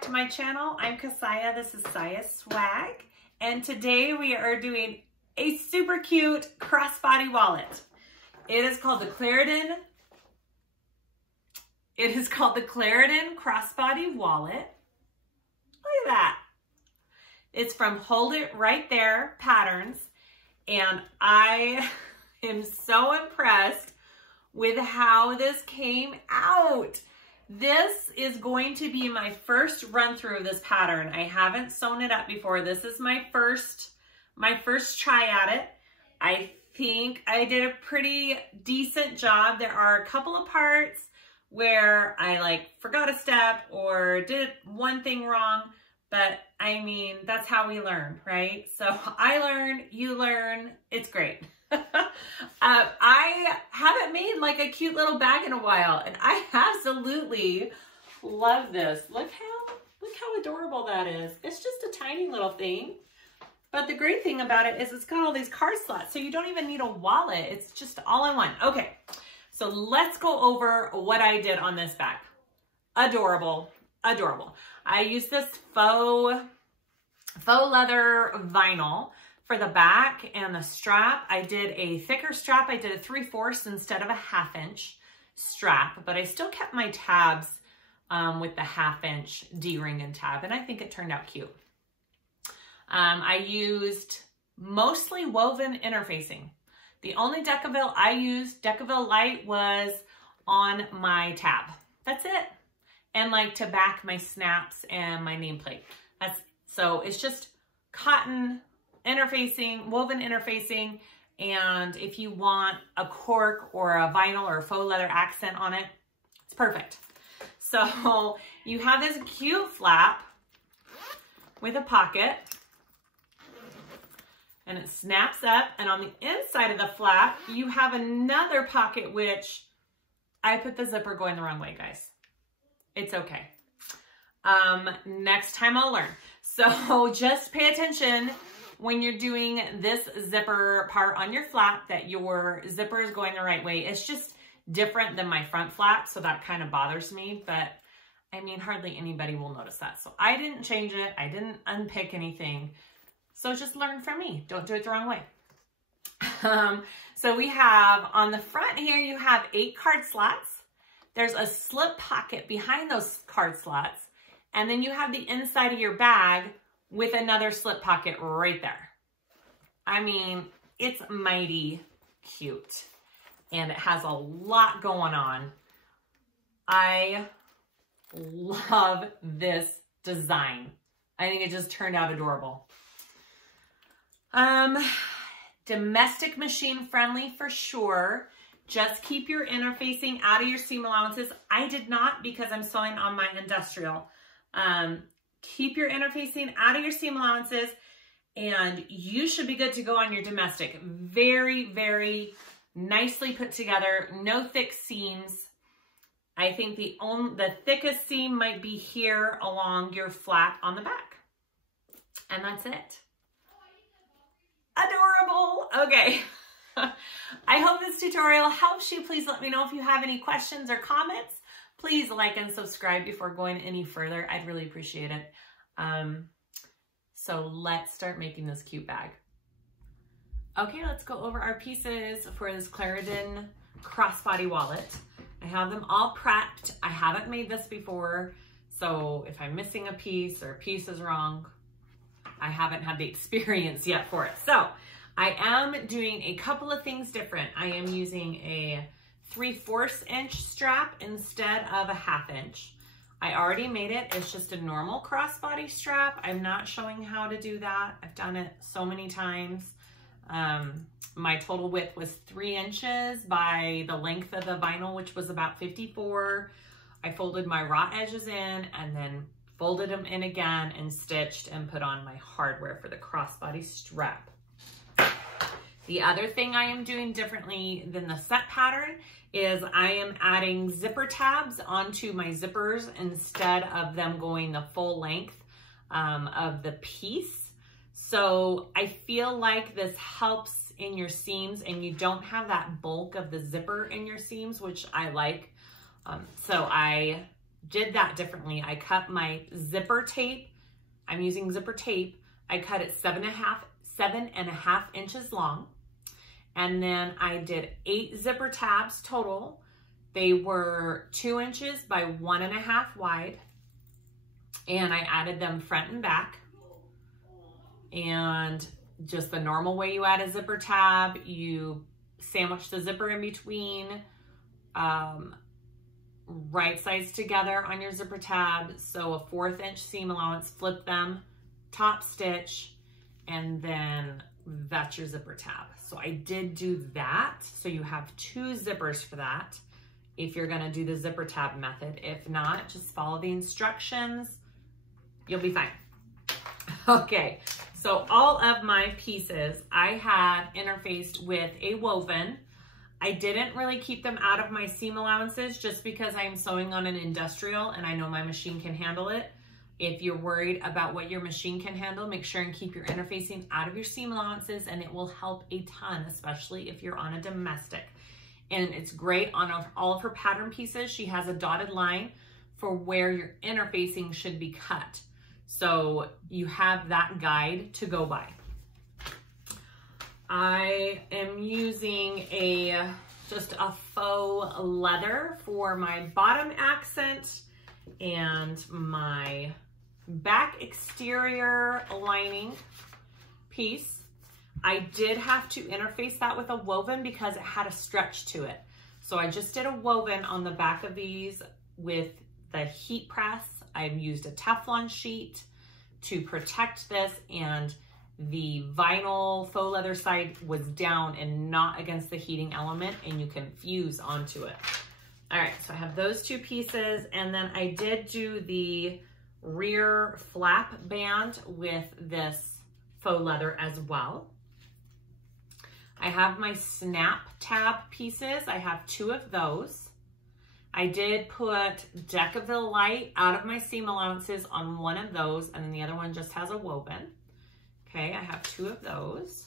back to my channel. I'm Kassiah, this is SiahSwag, and today we are doing a super cute crossbody wallet. It is called the Clarendon Crossbody Wallet. Look at that. It's from Hold It Right There Patterns, and I am so impressed with how this came out. This is going to be my first run through of this pattern. I haven't sewn it up before. This is my first try at it. I think I did a pretty decent job. There are a couple of parts where I forgot a step or did one thing wrong, but I mean, that's how we learn, right? So I learn, you learn, it's great. I haven't made a cute little bag in a while, and I absolutely love this. Look how adorable that is. It's just a tiny little thing, but the great thing about it is it's got all these card slots, so you don't even need a wallet. It's just all in one. Okay, so let's go over what I did on this bag. Adorable, adorable. I used this faux leather vinyl for the back and the strap. I did a thicker strap. I did a 3/4 instead of a 1/2" strap, but I still kept my tabs with the 1/2" D-ring and tab, and I think it turned out cute. I used mostly woven interfacing. The only Decaville I used, Decaville Light, was on my tab. That's it. And to back my snaps and my nameplate. So it's just cotton interfacing, woven interfacing, and if you want a cork or a vinyl or a faux leather accent on it, it's perfect. So you have this cute flap with a pocket, and it snaps up, and on the inside of the flap, you have another pocket, which I put the zipper going the wrong way, guys. It's okay. Next time I'll learn. So just pay attention when you're doing this zipper part on your flap that your zipper is going the right way. It's just different than my front flap, so that kind of bothers me, but I mean, hardly anybody will notice that. So I didn't change it. I didn't unpick anything. So just learn from me. Don't do it the wrong way. So we have on the front here, you have 8 card slots. There's a slip pocket behind those card slots. And then you have the inside of your bag with another slip pocket right there. I mean, it's mighty cute. And it has a lot going on. I love this design. I think it just turned out adorable. Domestic machine friendly for sure. Just keep your interfacing out of your seam allowances. I did not, because I'm sewing on my industrial. Keep your interfacing out of your seam allowances, and you should be good to go on your domestic. Very, very nicely put together. No thick seams. I think the thickest seam might be here along your flap on the back. And that's it. Adorable. Okay. I hope this tutorial helps you. Please let me know if you have any questions or comments. Please like and subscribe before going any further. I'd really appreciate it. So let's start making this cute bag. Okay, let's go over our pieces for this Clarendon Crossbody wallet. I have them all prepped. I haven't made this before, so if I'm missing a piece or a piece is wrong, I haven't had the experience yet for it. So I am doing a couple of things different. I am using a 3/4" strap instead of a 1/2". I already made it. It's just a normal crossbody strap. I'm not showing how to do that. I've done it so many times. My total width was 3 inches by the length of the vinyl, which was about 54. I folded my raw edges in and then folded them in again and stitched and put on my hardware for the crossbody strap. The other thing I am doing differently than the set pattern is I am adding zipper tabs onto my zippers instead of them going the full length of the piece. So I feel like this helps in your seams and you don't have that bulk of the zipper in your seams, which I like. So I did that differently. I cut my zipper tape. I'm using zipper tape. I cut it 7.5 inches long. And then I did 8 zipper tabs total. They were 2 inches by 1.5 wide. And I added them front and back. And just the normal way you add a zipper tab, you sandwich the zipper in between, right sides together on your zipper tab. So a 1/4 inch seam allowance, flip them, top stitch, and then that's your zipper tab. So I did do that. So you have 2 zippers for that if you're gonna do the zipper tab method. If not, just follow the instructions. You'll be fine. Okay, so all of my pieces I had interfaced with a woven. I didn't really keep them out of my seam allowances just because I'm sewing on an industrial and I know my machine can handle it. If you're worried about what your machine can handle, make sure and keep your interfacing out of your seam allowances, and it will help a ton, especially if you're on a domestic. And it's great on all of her pattern pieces. She has a dotted line for where your interfacing should be cut. So you have that guide to go by. I am using just a faux leather for my bottom accent and my back exterior lining piece. I did have to interface that with a woven because it had a stretch to it. So I just did a woven on the back of these with the heat press. I've used a Teflon sheet to protect this, and the vinyl faux leather side was down and not against the heating element, and you can fuse onto it. All right, so I have those 2 pieces, and then I did do the rear flap band with this faux leather as well. I have my snap tab pieces. I have 2 of those. I did put Decaville Light out of my seam allowances on one of those, and then the other one just has a woven. Okay, I have 2 of those.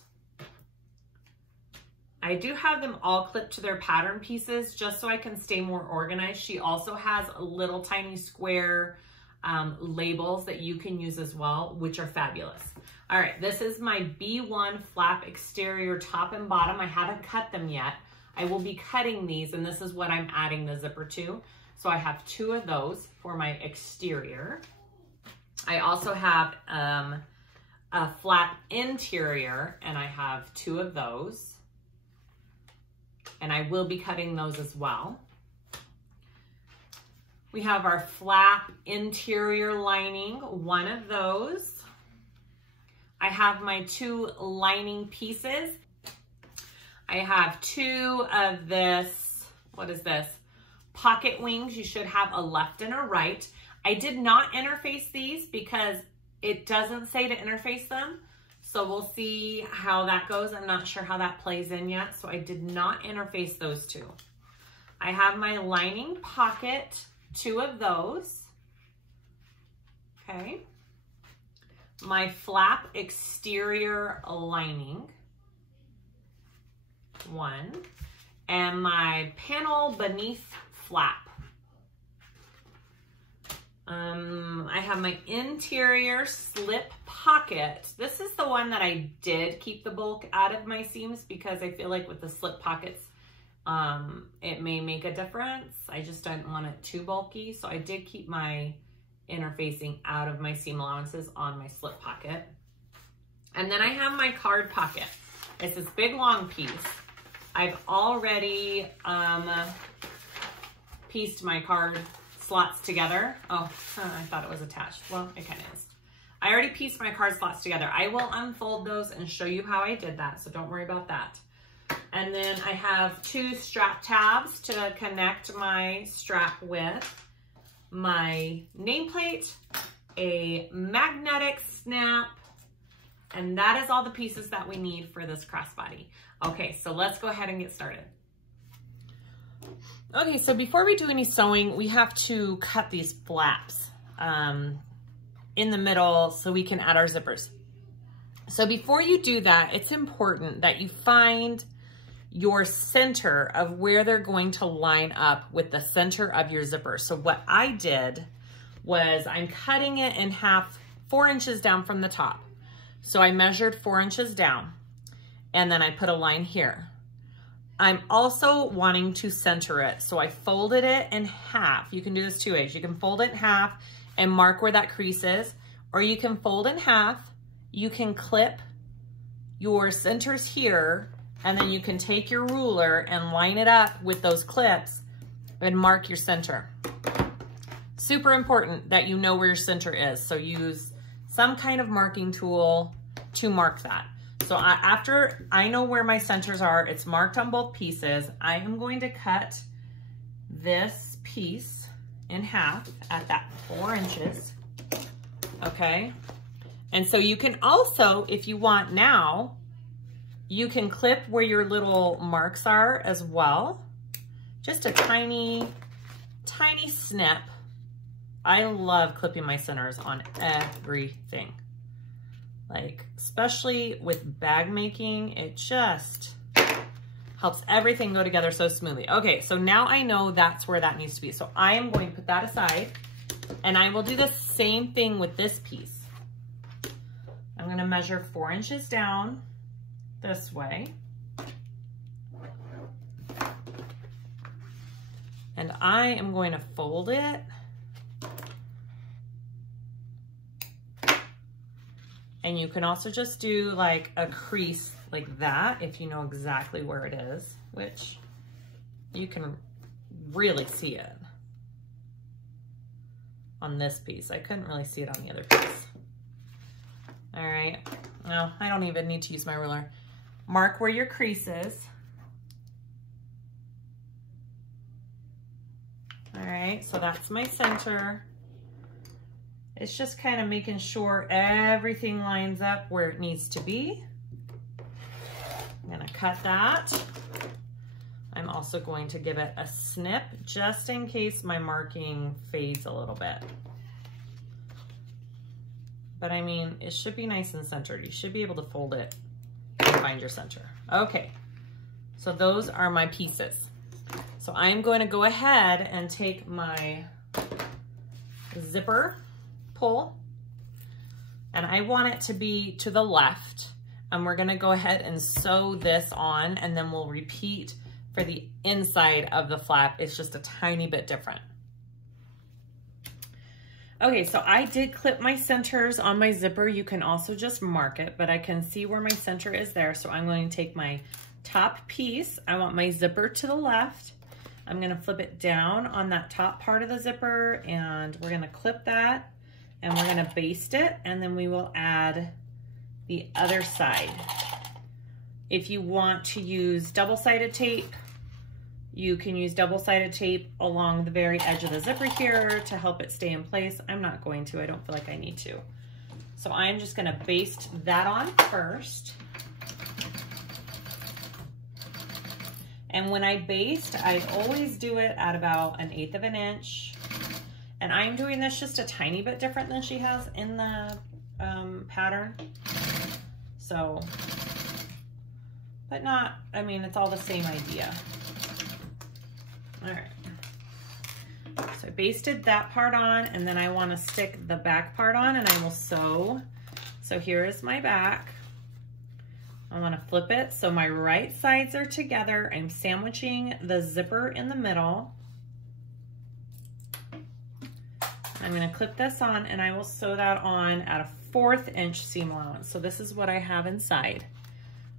I do have them all clipped to their pattern pieces just so I can stay more organized. She also has little tiny square labels that you can use as well, which are fabulous. All right, this is my B1 flap exterior top and bottom. I haven't cut them yet. I will be cutting these, and this is what I'm adding the zipper to. So I have 2 of those for my exterior. I also have a flap interior, and I have 2 of those. And I will be cutting those as well. We have our flap interior lining, 1 of those. I have my 2 lining pieces. I have 2 of this, what is this? Pocket wings. You should have a left and a right. I did not interface these because it doesn't say to interface them. So we'll see how that goes. I'm not sure how that plays in yet. So I did not interface those 2. I have my lining pocket, 2 of those. Okay. My flap exterior lining, 1, and my panel beneath flap. I have my interior slip pocket. This is the one that I did keep the bulk out of my seams because I feel like with the slip pockets, it may make a difference. I just didn't want it too bulky. So I did keep my interfacing out of my seam allowances on my slip pocket. And then I have my card pocket. It's this big long piece. I've already pieced my card slots together. Oh, I thought it was attached. Well, it kind of is. I already pieced my card slots together. I will unfold those and show you how I did that, so don't worry about that. And then I have 2 strap tabs to connect my strap with, my nameplate, a magnetic snap, and that is all the pieces that we need for this crossbody. Okay, so let's go ahead and get started. Okay, so before we do any sewing, we have to cut these flaps in the middle so we can add our zippers. So before you do that, it's important that you find your center of where they're going to line up with the center of your zipper. So what I did was I'm cutting it in half, 4 inches down from the top. So I measured 4 inches down and then I put a line here. I'm also wanting to center it. So I folded it in half. You can do this 2 ways. You can fold it in half and mark where that crease is, or you can fold in half. You can clip your centers here, and then you can take your ruler and line it up with those clips and mark your center. Super important that you know where your center is. So use some kind of marking tool to mark that. So after I know where my centers are, it's marked on both pieces, I am going to cut this piece in half at that 4 inches, okay? And so you can also, if you want now, you can clip where your little marks are as well. Just a tiny, tiny snip. I love clipping my centers on everything. Like, especially with bag making, it just helps everything go together so smoothly. Okay, so now I know that's where that needs to be. So I am going to put that aside, and I will do the same thing with this piece. I'm gonna measure 4 inches down this way. And I am going to fold it. And you can also just do like a crease like that if you know exactly where it is, which you can really see it on this piece. I couldn't really see it on the other piece. All right, no, I don't even need to use my ruler. Mark where your crease is. All right, so that's my center. It's just kind of making sure everything lines up where it needs to be. I'm gonna cut that. I'm also going to give it a snip just in case my marking fades a little bit. But I mean, it should be nice and centered. You should be able to fold it and find your center. Okay, so those are my pieces. So I'm going to go ahead and take my zipper pull, and I want it to be to the left, and we're gonna go ahead and sew this on, and then we'll repeat for the inside of the flap. It's just a tiny bit different. Okay, so I did clip my centers on my zipper. You can also just mark it, but I can see where my center is there. So I'm going to take my top piece. I want my zipper to the left. I'm gonna flip it down on that top part of the zipper, and we're gonna clip that, and we're gonna baste it, and then we will add the other side. If you want to use double-sided tape, you can use double-sided tape along the very edge of the zipper here to help it stay in place. I'm not going to, I don't feel like I need to. So I'm just gonna baste that on first. And when I baste, I always do it at about 1/8 of an inch. And I'm doing this just a tiny bit different than she has in the pattern. So, but not, I mean, it's all the same idea. All right. So I basted that part on, and then I want to stick the back part on, and I will sew. So here is my back. I want to flip it so my right sides are together. I'm sandwiching the zipper in the middle. I'm going to clip this on, and I will sew that on at a 1/4 inch seam allowance. So this is what I have inside.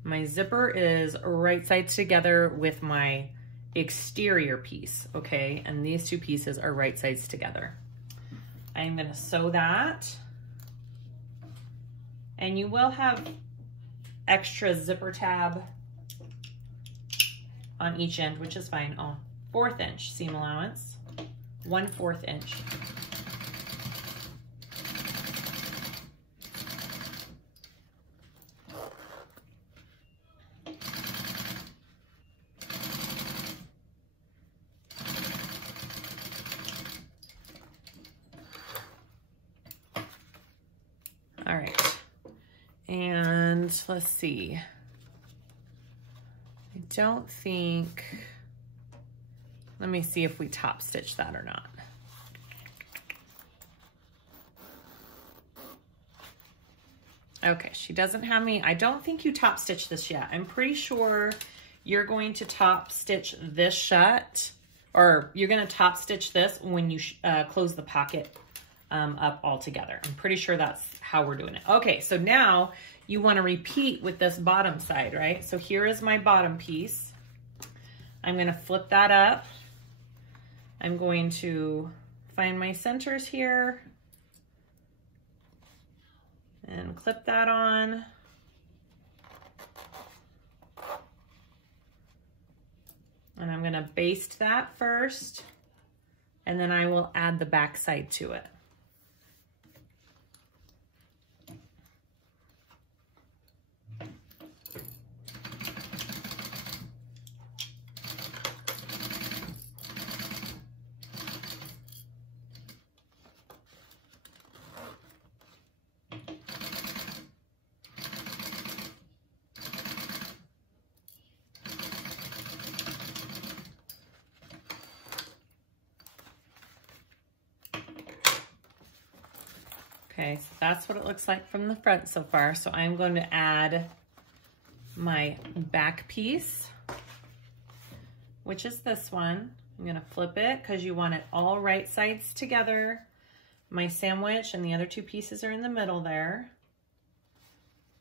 My zipper is right sides together with my exterior piece, okay? And these two pieces are right sides together. I'm going to sew that. And you will have extra zipper tab on each end, which is fine. Oh, 1/4 inch seam allowance, 1/4 inch. All right. And let's see, I don't think, let me see if we top stitch that or not. Okay, she doesn't have me. I don't think you top stitch this yet. I'm pretty sure you're going to top stitch this shut, or you're gonna top stitch this when you close the pocket up all together. I'm pretty sure that's how we're doing it. Okay, so now you wanna repeat with this bottom side, right? So here is my bottom piece. I'm gonna flip that up. I'm going to find my centers here and clip that on. And I'm gonna baste that first, and then I will add the back side to it. Okay, so that's what it looks like from the front so far. So I'm going to add my back piece, which is this one. I'm gonna flip it because you want it all right sides together. My sandwich and the other two pieces are in the middle there.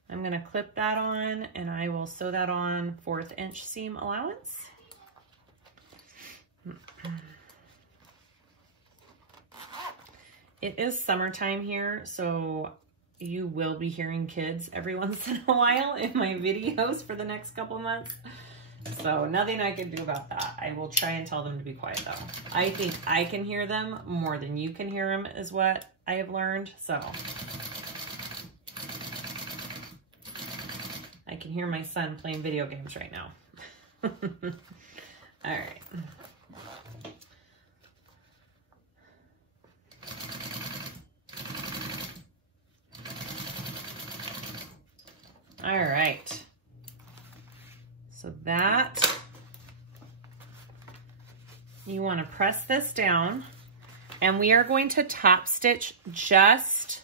I'm gonna clip that on and I will sew that on 1/4 inch seam allowance. It is summertime here, so you will be hearing kids every once in a while in my videos for the next couple months. So nothing I can do about that. I will try and tell them to be quiet though. I think I can hear them more than you can hear them is what I have learned. So I can hear my son playing video games right now. All right. All right, so that, you want to press this down, and we are going to top stitch just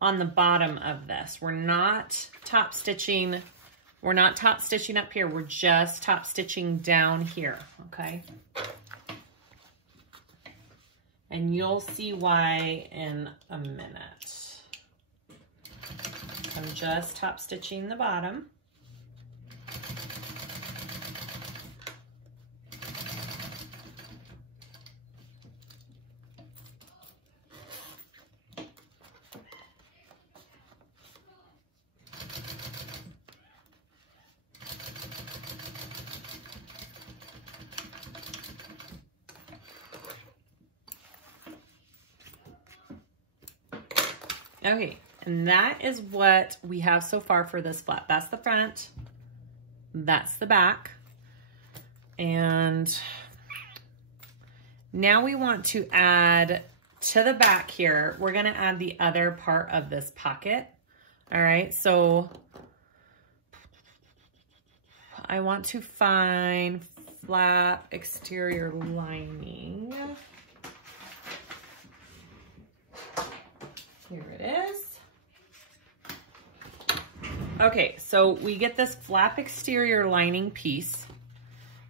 on the bottom of this. We're not top stitching up here, we're just top stitching down here, okay? And you'll see why in a minute. I'm just top stitching the bottom. Okay. And that is what we have so far for this flap. That's the front, that's the back. And now we want to add to the back here, we're gonna add the other part of this pocket. All right, so I want to find flap exterior lining. Here it is. Okay, so we get this flap exterior lining piece.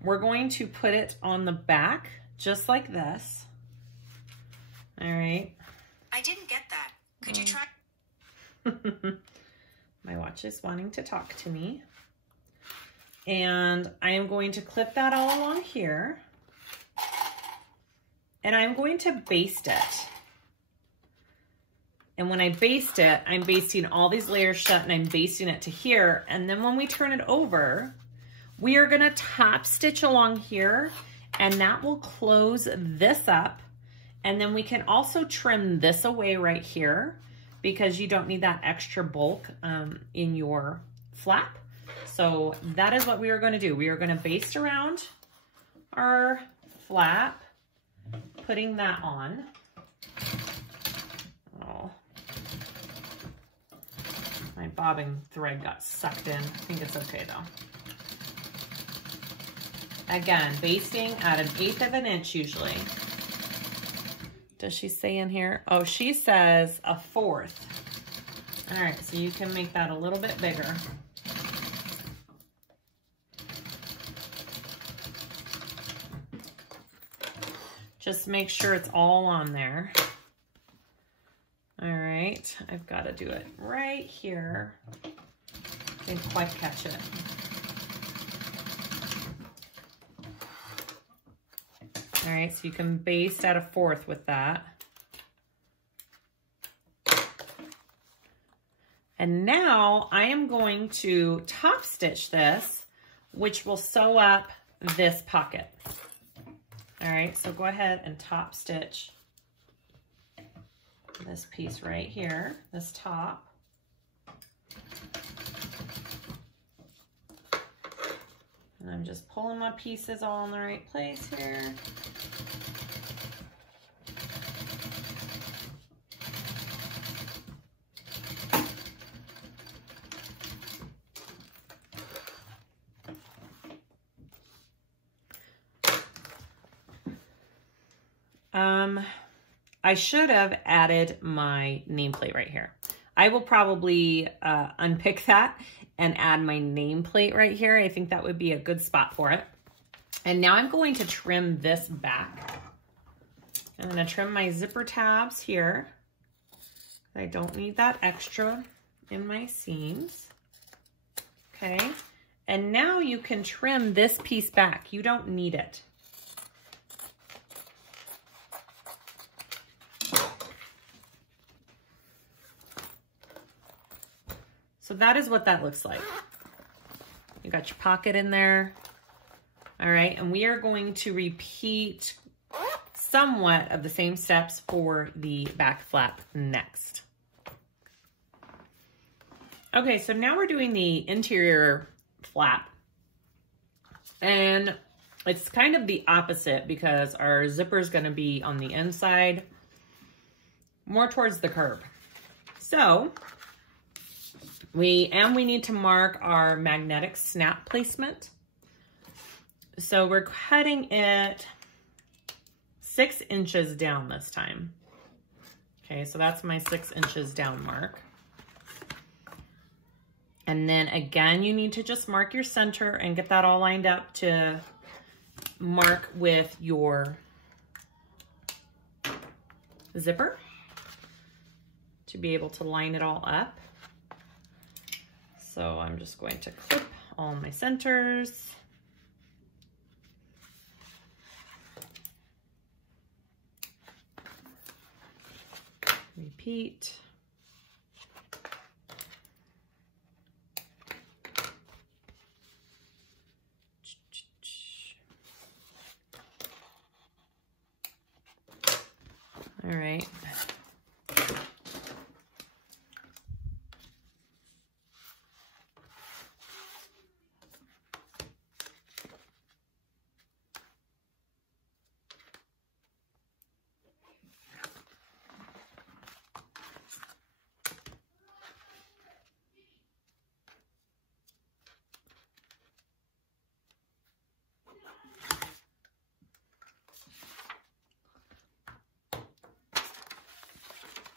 We're going to put it on the back, just like this. All right. I didn't get that. Could you try? My watch is wanting to talk to me. And I am going to clip that all along here. And I'm going to baste it. And when I baste it, I'm basting all these layers shut and I'm basting it to here. And then when we turn it over, we are gonna top stitch along here and that will close this up. And then we can also trim this away right here because you don't need that extra bulk in your flap. So that is what we are gonna do. We are gonna baste around our flap, putting that on. Oh. My bobbing thread got sucked in. I think it's okay though. Again, basting at 1/8 of an inch usually. Does she say in here? Oh, she says 1/4. All right, so you can make that a little bit bigger. Just make sure it's all on there. All right, I've got to do it right here. Didn't quite catch it. All right, so you can baste at 1/4 with that. And now I am going to top stitch this, which will sew up this pocket. All right, so go ahead and top stitch this piece right here, this top. And I'm just pulling my pieces all in the right place here. I should have added my nameplate right here. I will probably unpick that and add my nameplate right here. I think that would be a good spot for it. And now I'm going to trim this back. I'm going to trim my zipper tabs here. I don't need that extra in my seams. Okay. And now you can trim this piece back. You don't need it. So that is what that looks like. You got your pocket in there. All right, and we are going to repeat somewhat of the same steps for the back flap next. Okay, so now we're doing the interior flap. And it's kind of the opposite because our zipper is gonna be on the inside, more towards the curb. So, we need to mark our magnetic snap placement. So we're cutting it 6 inches down this time. Okay, so that's my 6 inches down mark. And then again, you need to just mark your center and get that all lined up to mark with your zipper to be able to line it all up. So I'm just going to clip all my centers. Repeat. All right.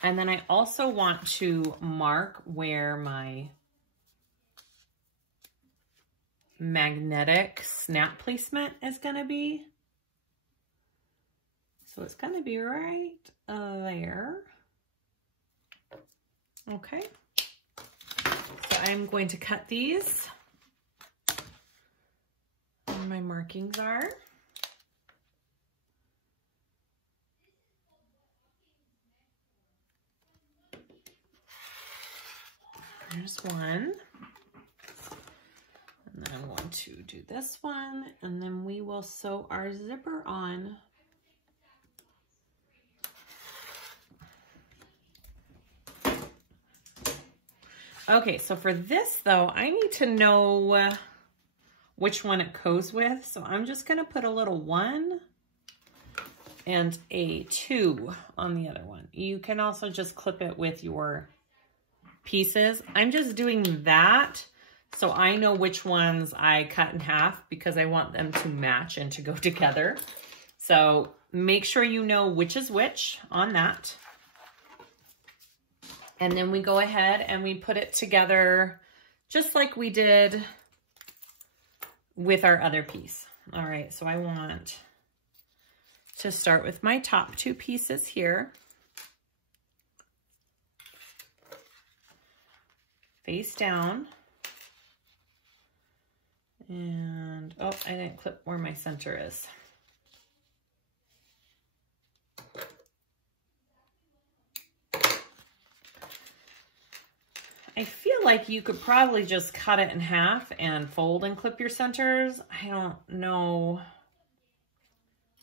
And then I also want to mark where my magnetic snap placement is going to be. So it's going to be right there. Okay. So I'm going to cut these. Where my markings are. There's one. And then I'm going to do this one, and then we will sew our zipper on. Okay, so for this though, I need to know which one it goes with. So I'm just gonna put a little 1 and a 2 on the other one. You can also just clip it with your pieces. I'm just doing that So I know which ones I cut in half because I want them to match and to go together. So make sure you know which is which on that. And then we go ahead and we put it together just like we did with our other piece. All right, so I want to start with my top two pieces here. Face down. And, oh, I didn't clip where my center is. I feel like you could probably just cut it in half and fold and clip your centers. I don't know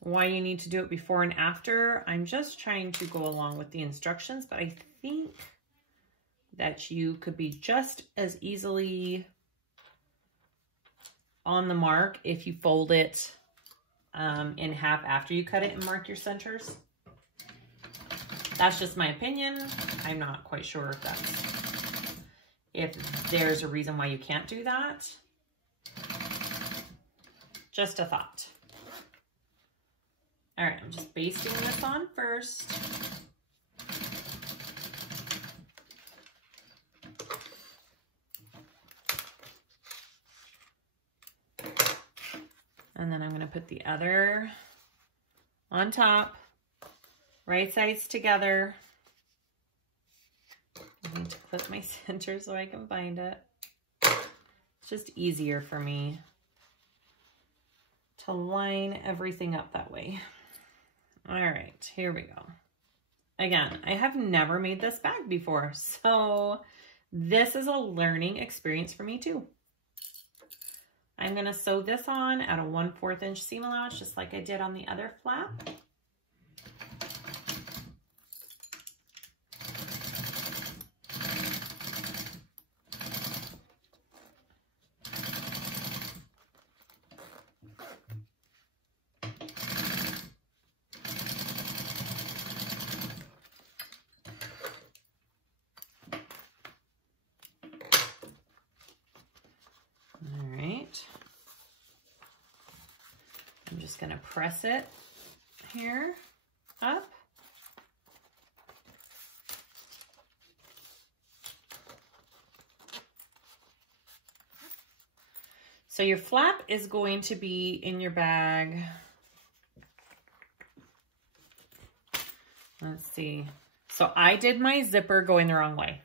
why you need to do it before and after. I'm just trying to go along with the instructions, but I think that you could be just as easily on the mark if you fold it in half after you cut it and mark your centers. That's just my opinion. I'm not quite sure if there's a reason why you can't do that. Just a thought. All right, I'm just basting this on first. And then I'm gonna put the other on top, right sides together. I need to clip my center so I can find it. It's just easier for me to line everything up that way. All right, here we go. Again, I have never made this bag before, so this is a learning experience for me too. I'm gonna sew this on at a 1/4 inch seam allowance, just like I did on the other flap. I'm just going to press it here up. So your flap is going to be in your bag. Let's see. So I did my zipper going the wrong way.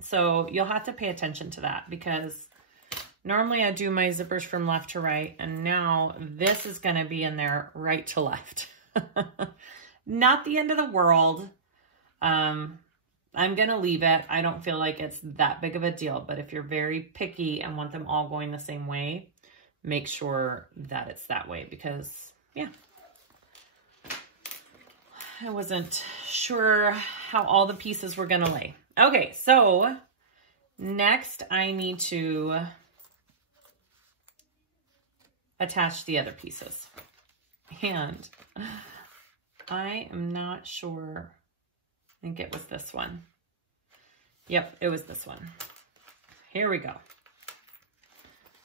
So you'll have to pay attention to that because normally I do my zippers from left to right, and now this is going to be in there right to left. Not the end of the world. I'm going to leave it. I don't feel like it's that big of a deal, but if you're very picky and want them all going the same way, make sure that it's that way because, yeah, I wasn't sure how all the pieces were going to lay. Okay, so next I need to attach the other pieces. And I am not sure. I think it was this one. Yep, it was this one. Here we go.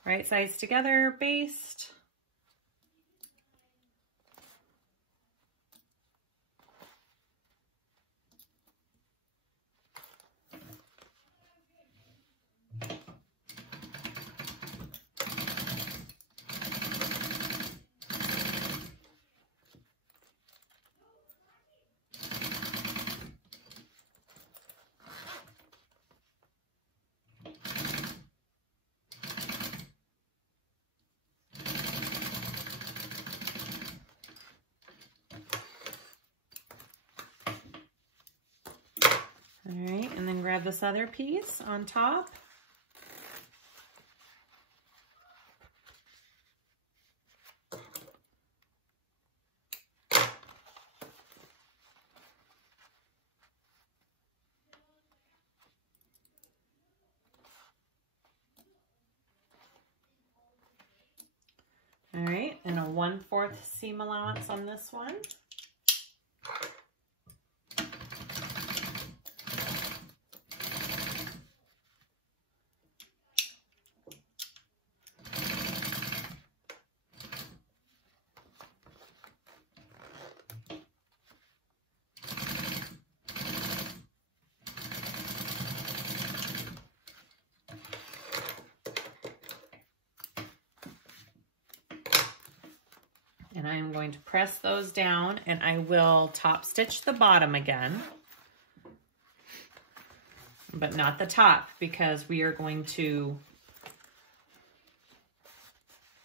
Right sides together, baste. All right, and then grab this other piece on top. All right, and a 1/4 seam allowance on this one. And I'm going to press those down, and I will top stitch the bottom again, but not the top, because we are going to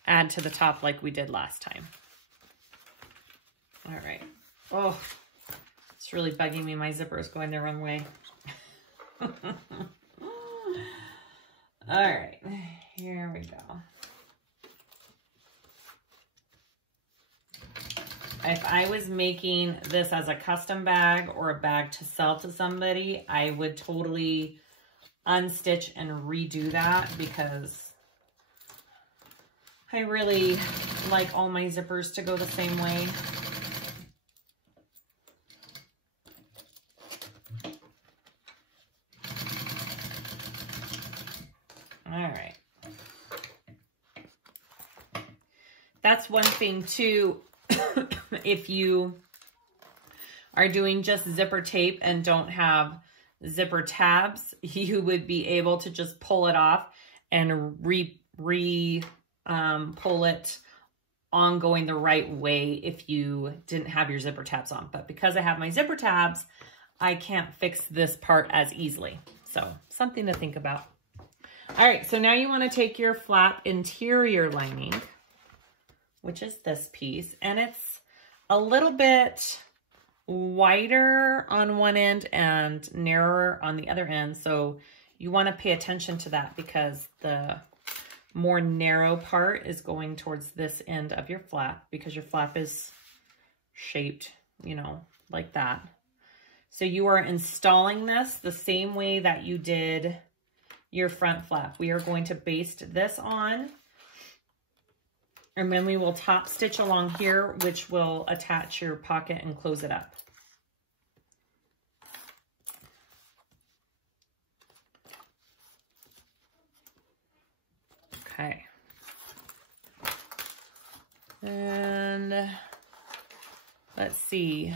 add to the top like we did last time. All right. Oh, it's really bugging me. My zipper is going the wrong way. All right, here we go. If I was making this as a custom bag or a bag to sell to somebody, I would totally unstitch and redo that, because I really like all my zippers to go the same way. All right. That's one thing too. If you are doing just zipper tape and don't have zipper tabs, you would be able to just pull it off and pull it on going the right way if you didn't have your zipper tabs on. But because I have my zipper tabs, I can't fix this part as easily. So something to think about. All right, so now you want to take your flap interior lining, which is this piece, and it's a little bit wider on one end and narrower on the other end. So you want to pay attention to that, because the more narrow part is going towards this end of your flap, because your flap is shaped, you know, like that. So you are installing this the same way that you did your front flap. We are going to baste this on, and then we will top stitch along here, which will attach your pocket and close it up. Okay. And let's see.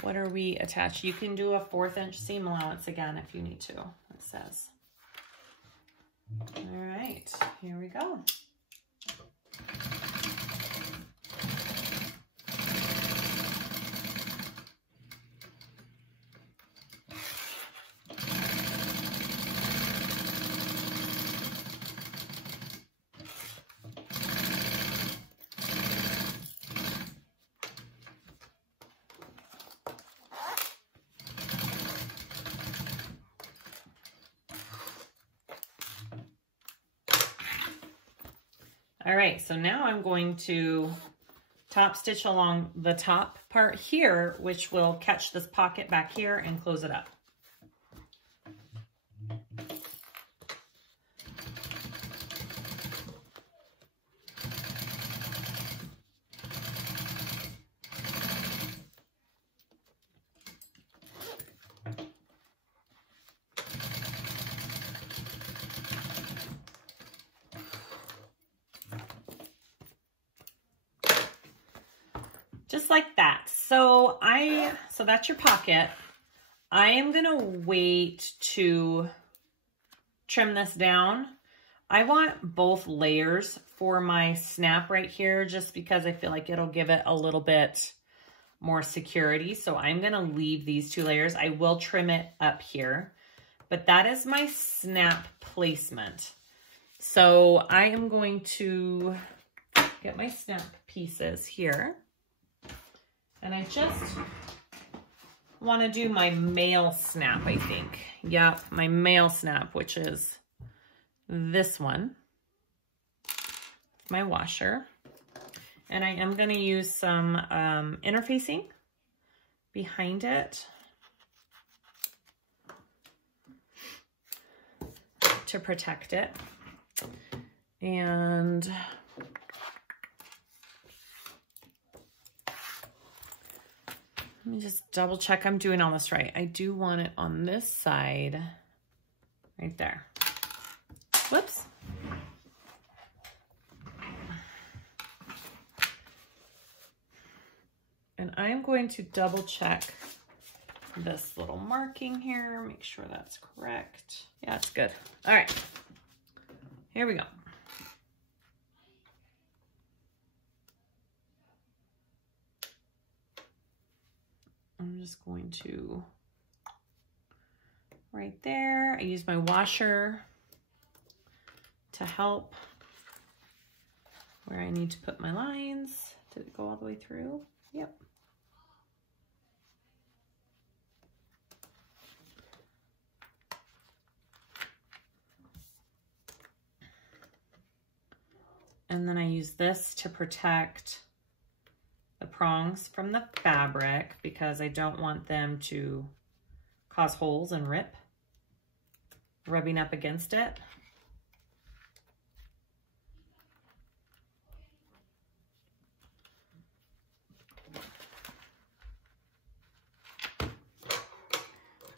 What are we attached? You can do a 1/4 inch seam allowance again if you need to, it says. All right, here we go. All right, so now I'm going to top stitch along the top part here, which will catch this pocket back here and close it up. Just like that. So that's your pocket. I am gonna wait to trim this down. I want both layers for my snap right here, just because I feel like it'll give it a little bit more security. So I'm gonna leave these 2 layers. I will trim it up here, but that is my snap placement. So I am going to get my snap pieces here. And I just want to do my male snap, I think. Yep, my male snap, which is this one. My washer. And I am going to use some interfacing behind it to protect it. And let me just double check I'm doing all this right. I do want it on this side, right there. Whoops. And I'm going to double check this little marking here, make sure that's correct. Yeah, it's good. All right, here we go. just going to, right there, I use my washer to help where I need to put my lines. Did it go all the way through? Yep. And then I use this to protect the prongs from the fabric because I don't want them to cause holes and rip rubbing up against it.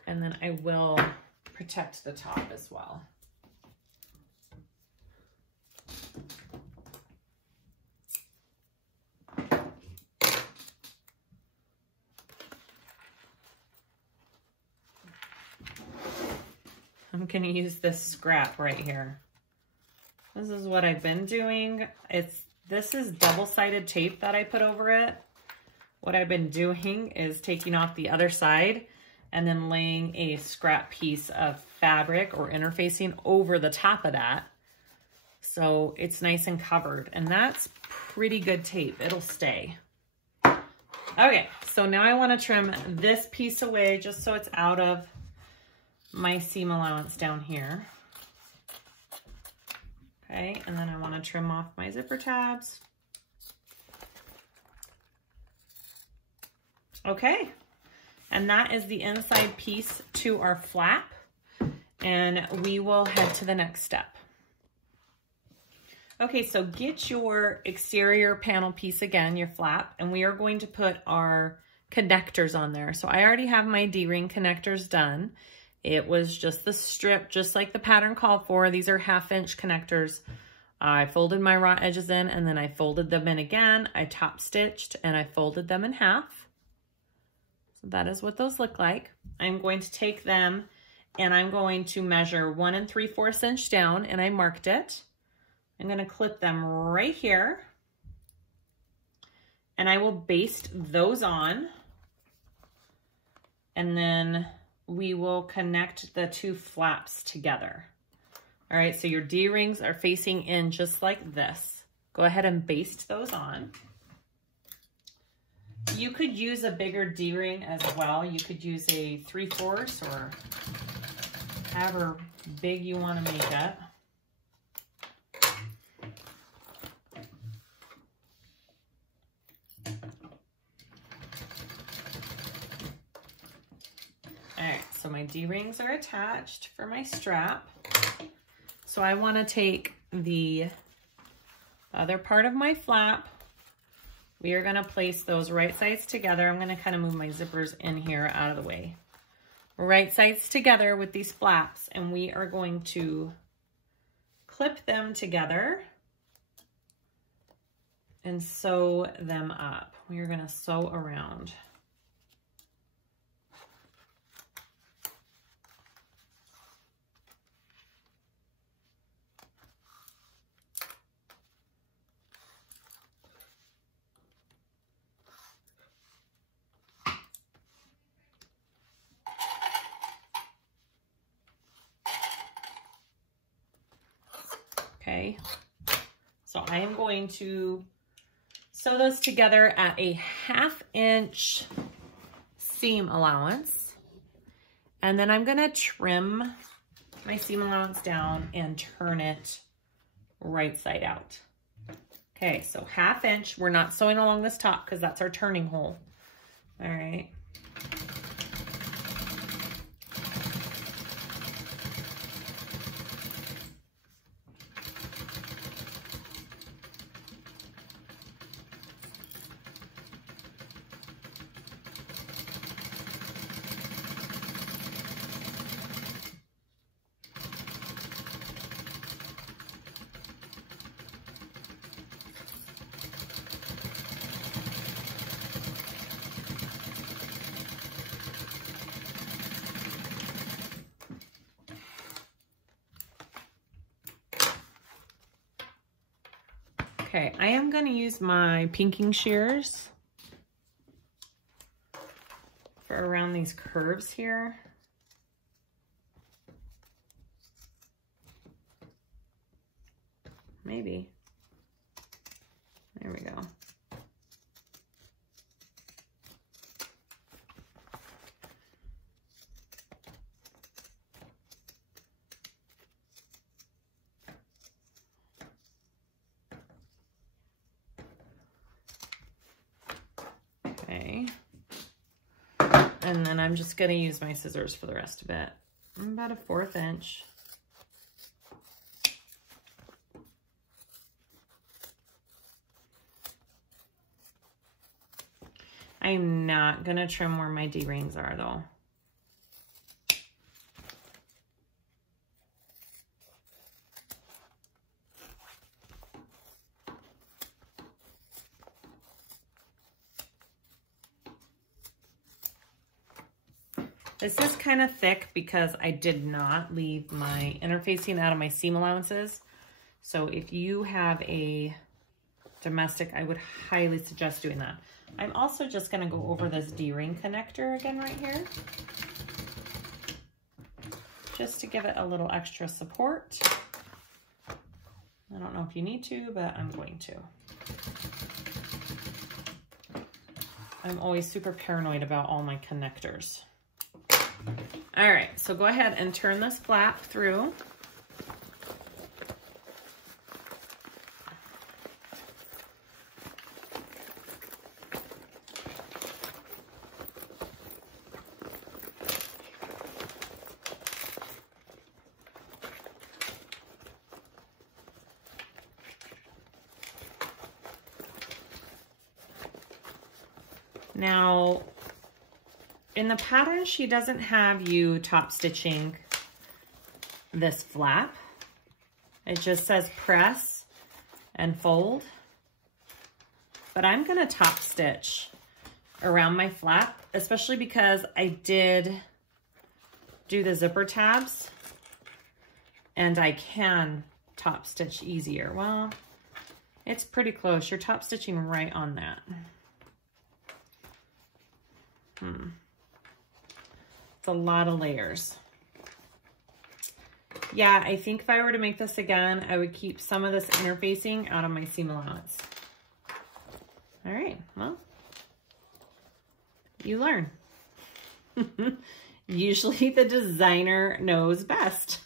And then I will protect the top as well. I'm going to use this scrap right here. This is what I've been doing. This is double-sided tape that I put over it. What I've been doing is taking off the other side and then laying a scrap piece of fabric or interfacing over the top of that. So it's nice and covered, and that's pretty good tape. It'll stay. Okay, so now I want to trim this piece away just so it's out of my seam allowance down here. Okay, and then I want to trim off my zipper tabs. Okay, and that is the inside piece to our flap, and we will head to the next step. Okay, so get your exterior panel piece again, your flap, and we are going to put our connectors on there. So I already have my D-ring connectors done. It was just the strip, just like the pattern called for. These are 1/2-inch connectors. I folded my raw edges in, and then I folded them in again. I top stitched and I folded them in half. So that is what those look like. I'm going to take them and I'm going to measure 1 3/4 inch down, and I marked it. I'm going to clip them right here, and I will baste those on, and then we will connect the two flaps together. All right, so your D-rings are facing in just like this. Go ahead and baste those on. You could use a bigger D-ring as well. You could use a 3/4 or however big you want to make it. All right, so my D-rings are attached for my strap. So I want to take the other part of my flap. We are going to place those right sides together. I'm going to kind of move my zippers in here out of the way. Right sides together with these flaps, and we are going to clip them together and sew them up. We are going to sew around. Okay, so I am going to sew those together at a 1/2 inch seam allowance, and then I'm going to trim my seam allowance down and turn it right side out. Okay, so 1/2 inch. We're not sewing along this top because that's our turning hole. All right. Okay, I am going to use my pinking shears for around these curves here. Maybe. There we go. Okay. And then I'm just going to use my scissors for the rest of it. About a 1/4 inch. I'm not going to trim where my D-rings are though. This is kind of thick because I did not leave my interfacing out of my seam allowances. So if you have a domestic, I would highly suggest doing that. I'm also just going to go over this D-ring connector again right here, just to give it a little extra support. I don't know if you need to, but I'm going to. I'm always super paranoid about all my connectors. All right, so go ahead and turn this flap through. Now, in the pattern, she doesn't have you top stitching this flap. It just says press and fold. But I'm gonna top stitch around my flap, especially because I did do the zipper tabs and I can top stitch easier. Well, it's pretty close. You're top stitching right on that. It's a lot of layers. Yeah, I think if I were to make this again, I would keep some of this interfacing out of my seam allowance. All right, well, you learn. Usually the designer knows best,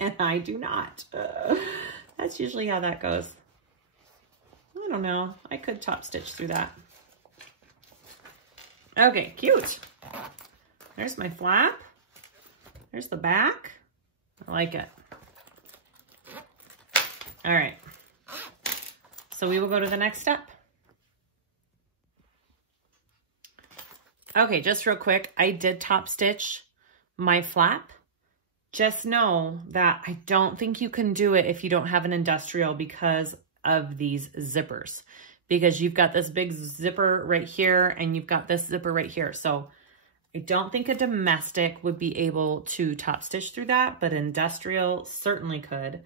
and I do not. That's usually how that goes. I don't know. I could top stitch through that. Okay, cute. There's my flap. There's the back. I like it. All right. So we will go to the next step. Okay, just real quick. I did top stitch my flap. Just know that I don't think you can do it if you don't have an industrial because of these zippers. Because you've got this big zipper right here and you've got this zipper right here. So I don't think a domestic would be able to top stitch through that, but industrial certainly could.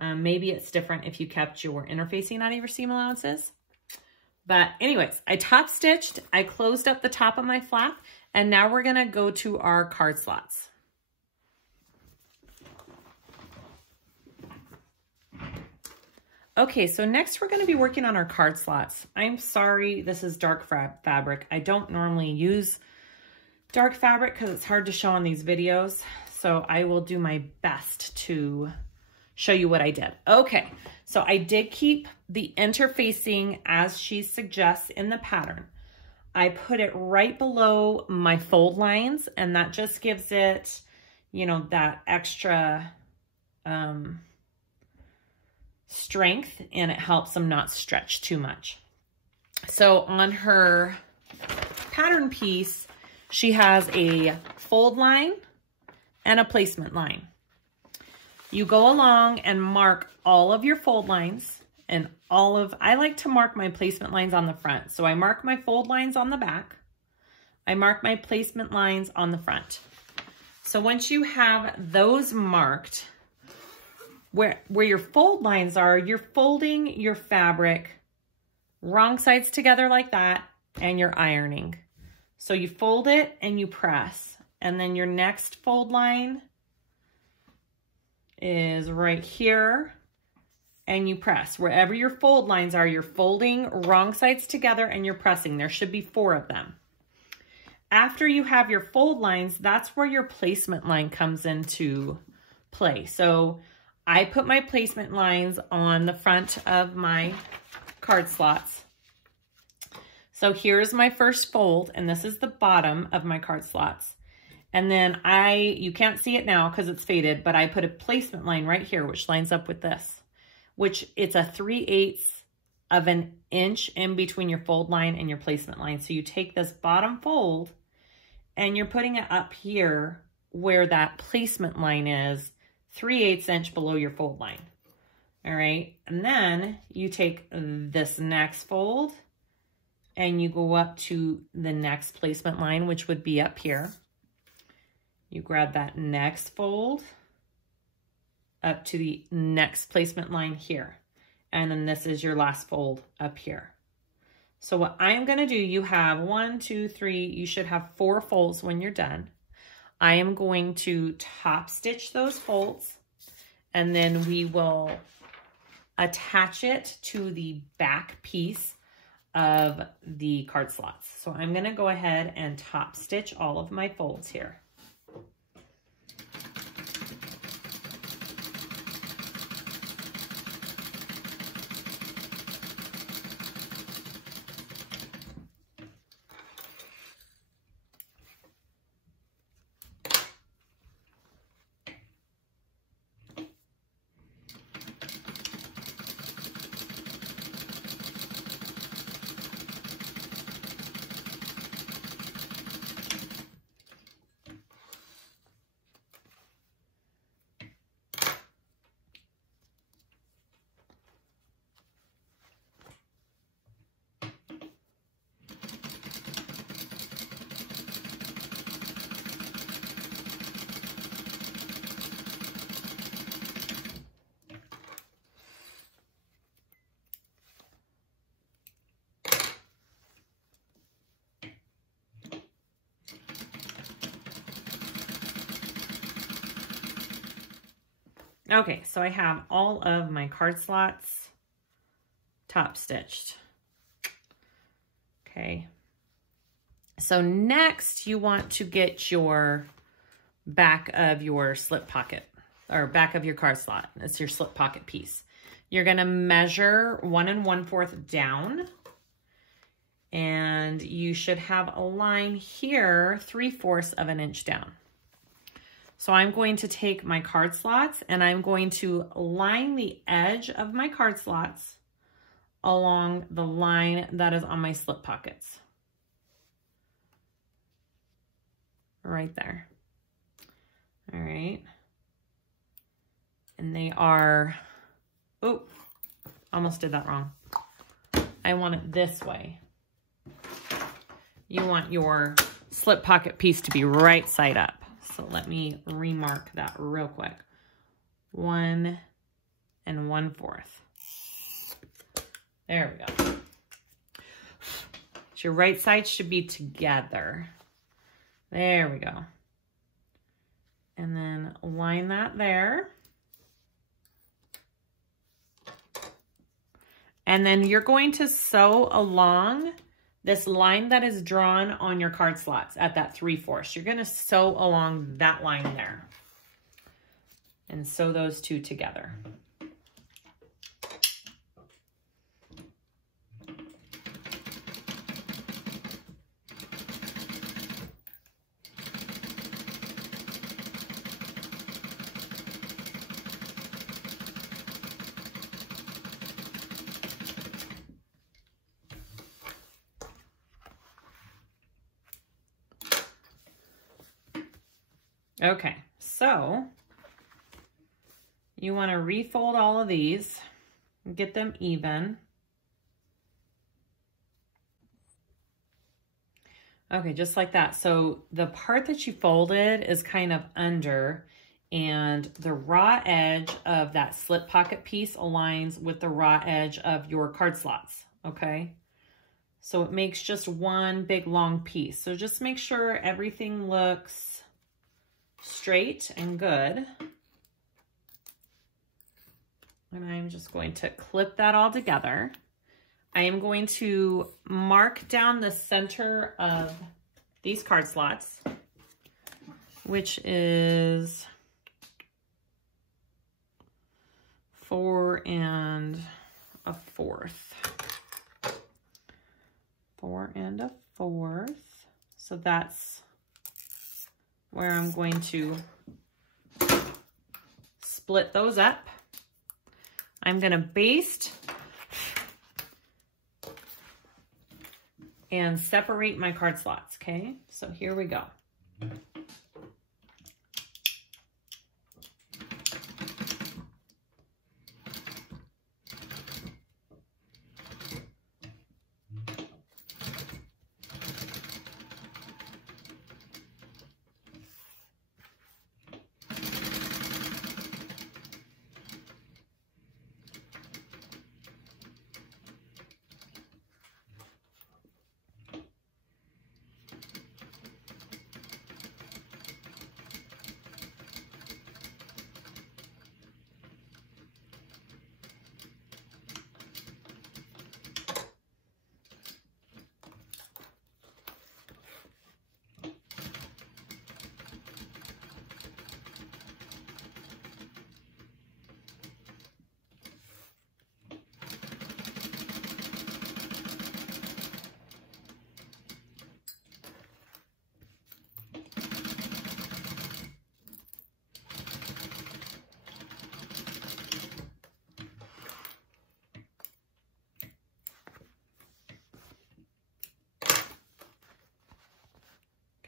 Maybe it's different if you kept your interfacing out of your seam allowances. But anyways, I top stitched, I closed up the top of my flap, and now we're gonna go to our card slots. Okay, so next we're gonna be working on our card slots. I'm sorry, this is dark fabric. I don't normally use dark fabric because it's hard to show on these videos. So I will do my best to show you what I did. Okay, so I did keep the interfacing as she suggests in the pattern. I put it right below my fold lines, and that just gives it, you know, that extra strength, and it helps them not stretch too much. So on her pattern piece, she has a fold line and a placement line. You go along and mark all of your fold lines and I like to mark my placement lines on the front. So I mark my fold lines on the back. I mark my placement lines on the front. So once you have those marked, where your fold lines are, you're folding your fabric wrong sides together like that, and you're ironing. So you fold it and you press, and then your next fold line is right here, and you press. Wherever your fold lines are, you're folding wrong sides together and you're pressing. There should be 4 of them. After you have your fold lines, that's where your placement line comes into play. So I put my placement lines on the front of my card slots. So here's my first fold, and this is the bottom of my card slots. And then you can't see it now because it's faded, but I put a placement line right here, which lines up with this, which it's a 3/8 of an inch in between your fold line and your placement line. So you take this bottom fold and you're putting it up here where that placement line is, 3/8 inch below your fold line. All right. And then you take this next fold and you go up to the next placement line, which would be up here. You grab that next fold up to the next placement line here. And then this is your last fold up here. So what I'm going to do, you have 1, 2, 3, you should have 4 folds when you're done. I am going to top stitch those folds, and then we will attach it to the back piece of the card slots. So I'm going to go ahead and top stitch all of my folds here. Okay, so I have all of my card slots top stitched. Okay, so next you want to get your back of your slip pocket, or back of your card slot. It's your slip pocket piece. You're gonna measure 1 1/4 down, and you should have a line here 3/4 of an inch down. So I'm going to take my card slots and I'm going to line the edge of my card slots along the line that is on my slip pockets. Right there. All right. And they are, oh, almost did that wrong. I want it this way. You want your slip pocket piece to be right side up. So let me remark that real quick. 1 1/4. There we go. So your right side should be together. There we go. And then line that there. And then you're going to sew along this line that is drawn on your card slots at that 3/4. You're going to sew along that line there and sew those two together. Okay, so you want to refold all of these and get them even. Okay, just like that. So the part that you folded is kind of under, and the raw edge of that slip pocket piece aligns with the raw edge of your card slots, okay? So it makes just one big long piece. So just make sure everything looks straight and good. And I'm just going to clip that all together. I am going to mark down the center of these card slots, which is 4 1/4. 4 1/4. So that's where I'm going to split those up. I'm going to baste and separate my card slots, okay? So here we go.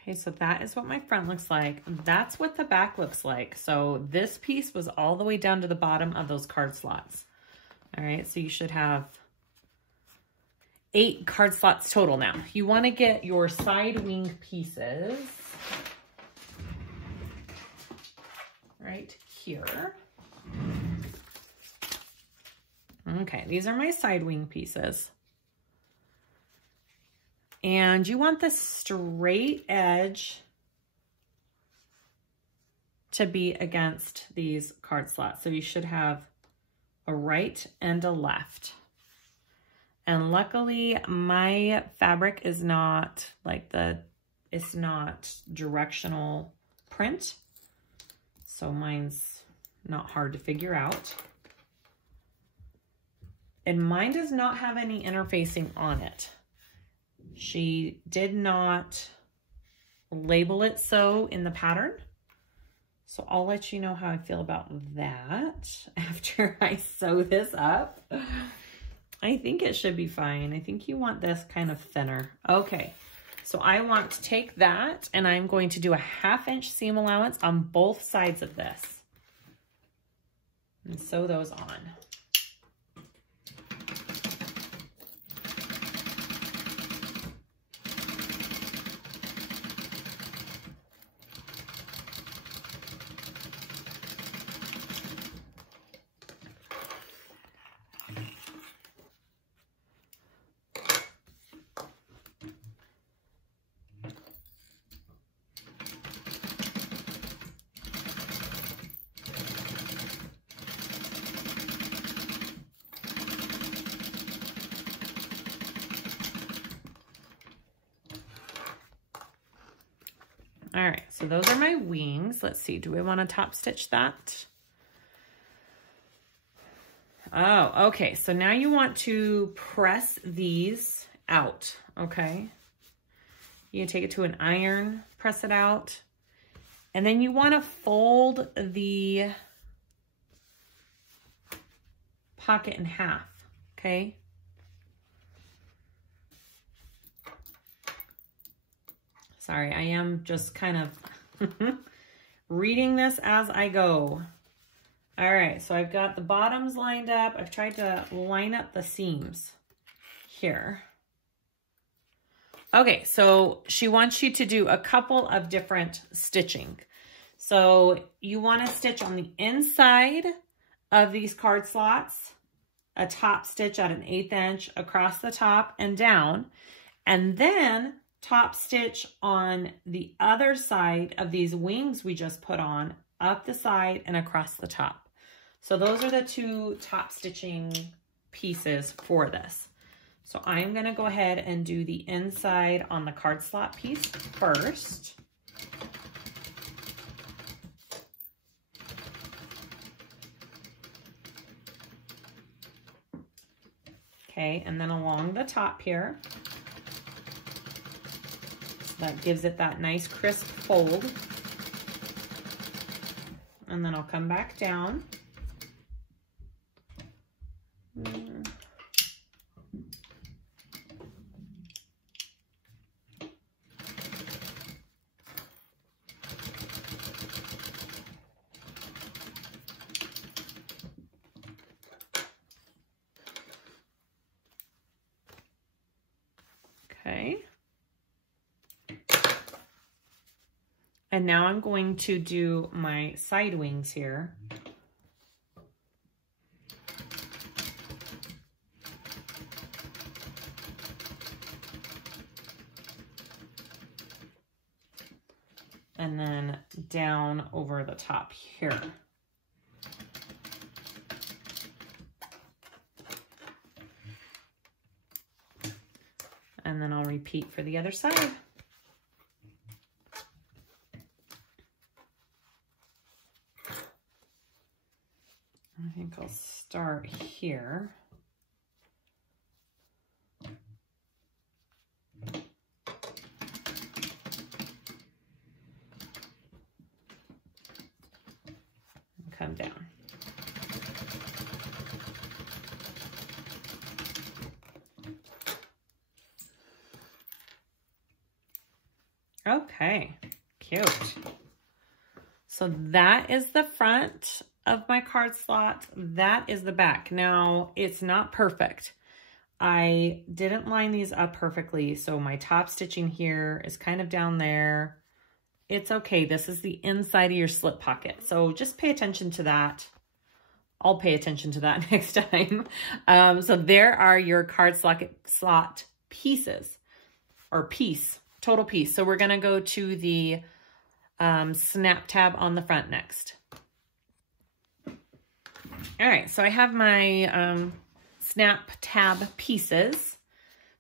Okay, so that is what my front looks like. That's what the back looks like. So this piece was all the way down to the bottom of those card slots. All right, so you should have 8 card slots total now. You want to get your side wing pieces right here. Okay, these are my side wing pieces. And you want the straight edge to be against these card slots. So you should have a right and a left. And luckily my fabric is not like it's not directional print. So mine's not hard to figure out. And mine does not have any interfacing on it. She did not label it so in the pattern. So I'll let you know how I feel about that after I sew this up. I think it should be fine. I think you want this kind of thinner. Okay, so I want to take that and I'm going to do a 1/2 inch seam allowance on both sides of this and sew those on. All right, so those are my wings. Let's see, do we want to top stitch that? Oh, okay, so now you want to press these out, okay? You take it to an iron, press it out, and then you want to fold the pocket in half, okay? Sorry, I am just kind of reading this as I go. All right, so I've got the bottoms lined up. I've tried to line up the seams here. Okay, so she wants you to do a couple of different stitching. So you want to stitch on the inside of these card slots a top stitch at an 1/8 inch across the top and down, and then top stitch on the other side of these wings we just put on, up the side and across the top. So those are the 2 top stitching pieces for this. So I'm gonna go ahead and do the inside on the card slot piece first. Okay, and then along the top here. So that gives it that nice crisp fold. And then I'll come back down. Okay. And now I'm going to do my side wings here. And then down over the top here. And then I'll repeat for the other side. I think I'll start here. And come down. Okay, cute. So that is the front of my card slot. That is the back. Now, it's not perfect. I didn't line these up perfectly, so my top stitching here is kind of down there. It's okay. This is the inside of your slip pocket, so just pay attention to that. I'll pay attention to that next time. So there are your card slot pieces, or piece. Total piece. So we're going to go to the snap tab on the front next. All right, so I have my snap tab pieces.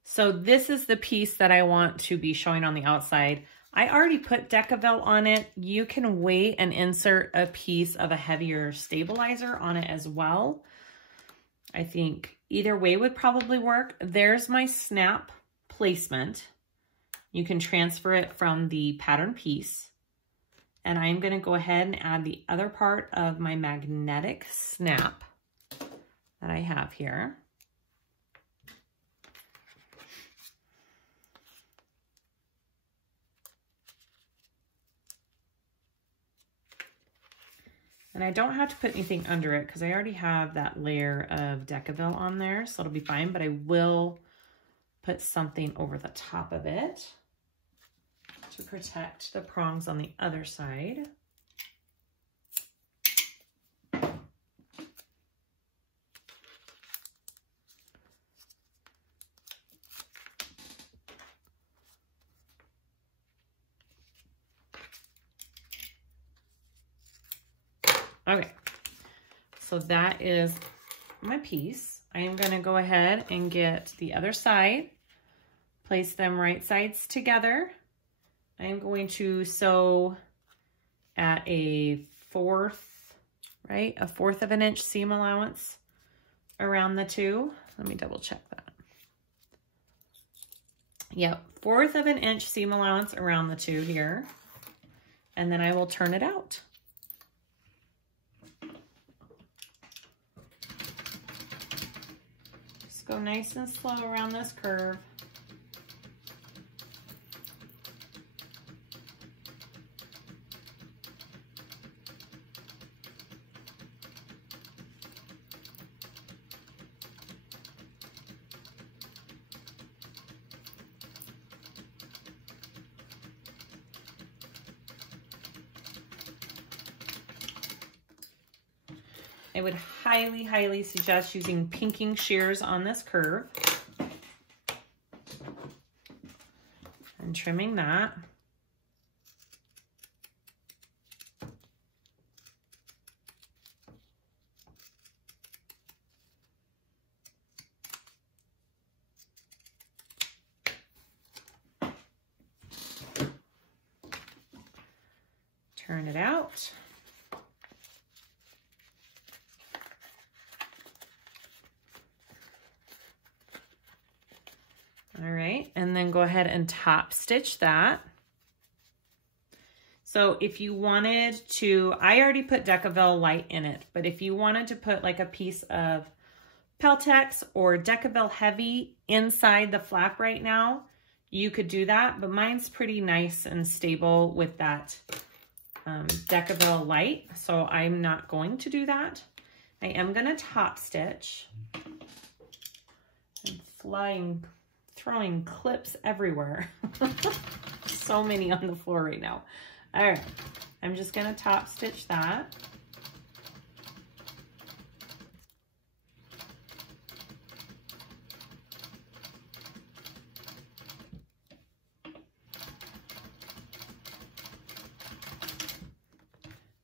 So this is the piece that I want to be showing on the outside. I already put Decaville on it. You can wait and insert a piece of a heavier stabilizer on it as well. I think either way would probably work. There's my snap placement. You can transfer it from the pattern piece. And I'm going to go ahead and add the other part of my magnetic snap that I have here. And I don't have to put anything under it because I already have that layer of Decaville on there, so it'll be fine, but I will put something over the top of it to protect the prongs on the other side. Okay, so that is my piece. I am going to go ahead and get the other side, place them right sides together. I am going to sew at a 1/4, right? A 1/4 of an inch seam allowance around the two. Let me double check that. Yep, 1/4 of an inch seam allowance around the two here. And then I will turn it out. Just go nice and slow around this curve. I would highly, highly suggest using pinking shears on this curve. And trimming that. Turn it out. All right, and then go ahead and top stitch that. So if you wanted to, I already put Decaville Light in it, but if you wanted to put like a piece of Peltex or Decaville Heavy inside the flap right now, you could do that, but mine's pretty nice and stable with that Decaville Light, so I'm not going to do that. I am going to top stitch. I'm throwing clips everywhere. So many on the floor right now. All right, I'm just going to top stitch that.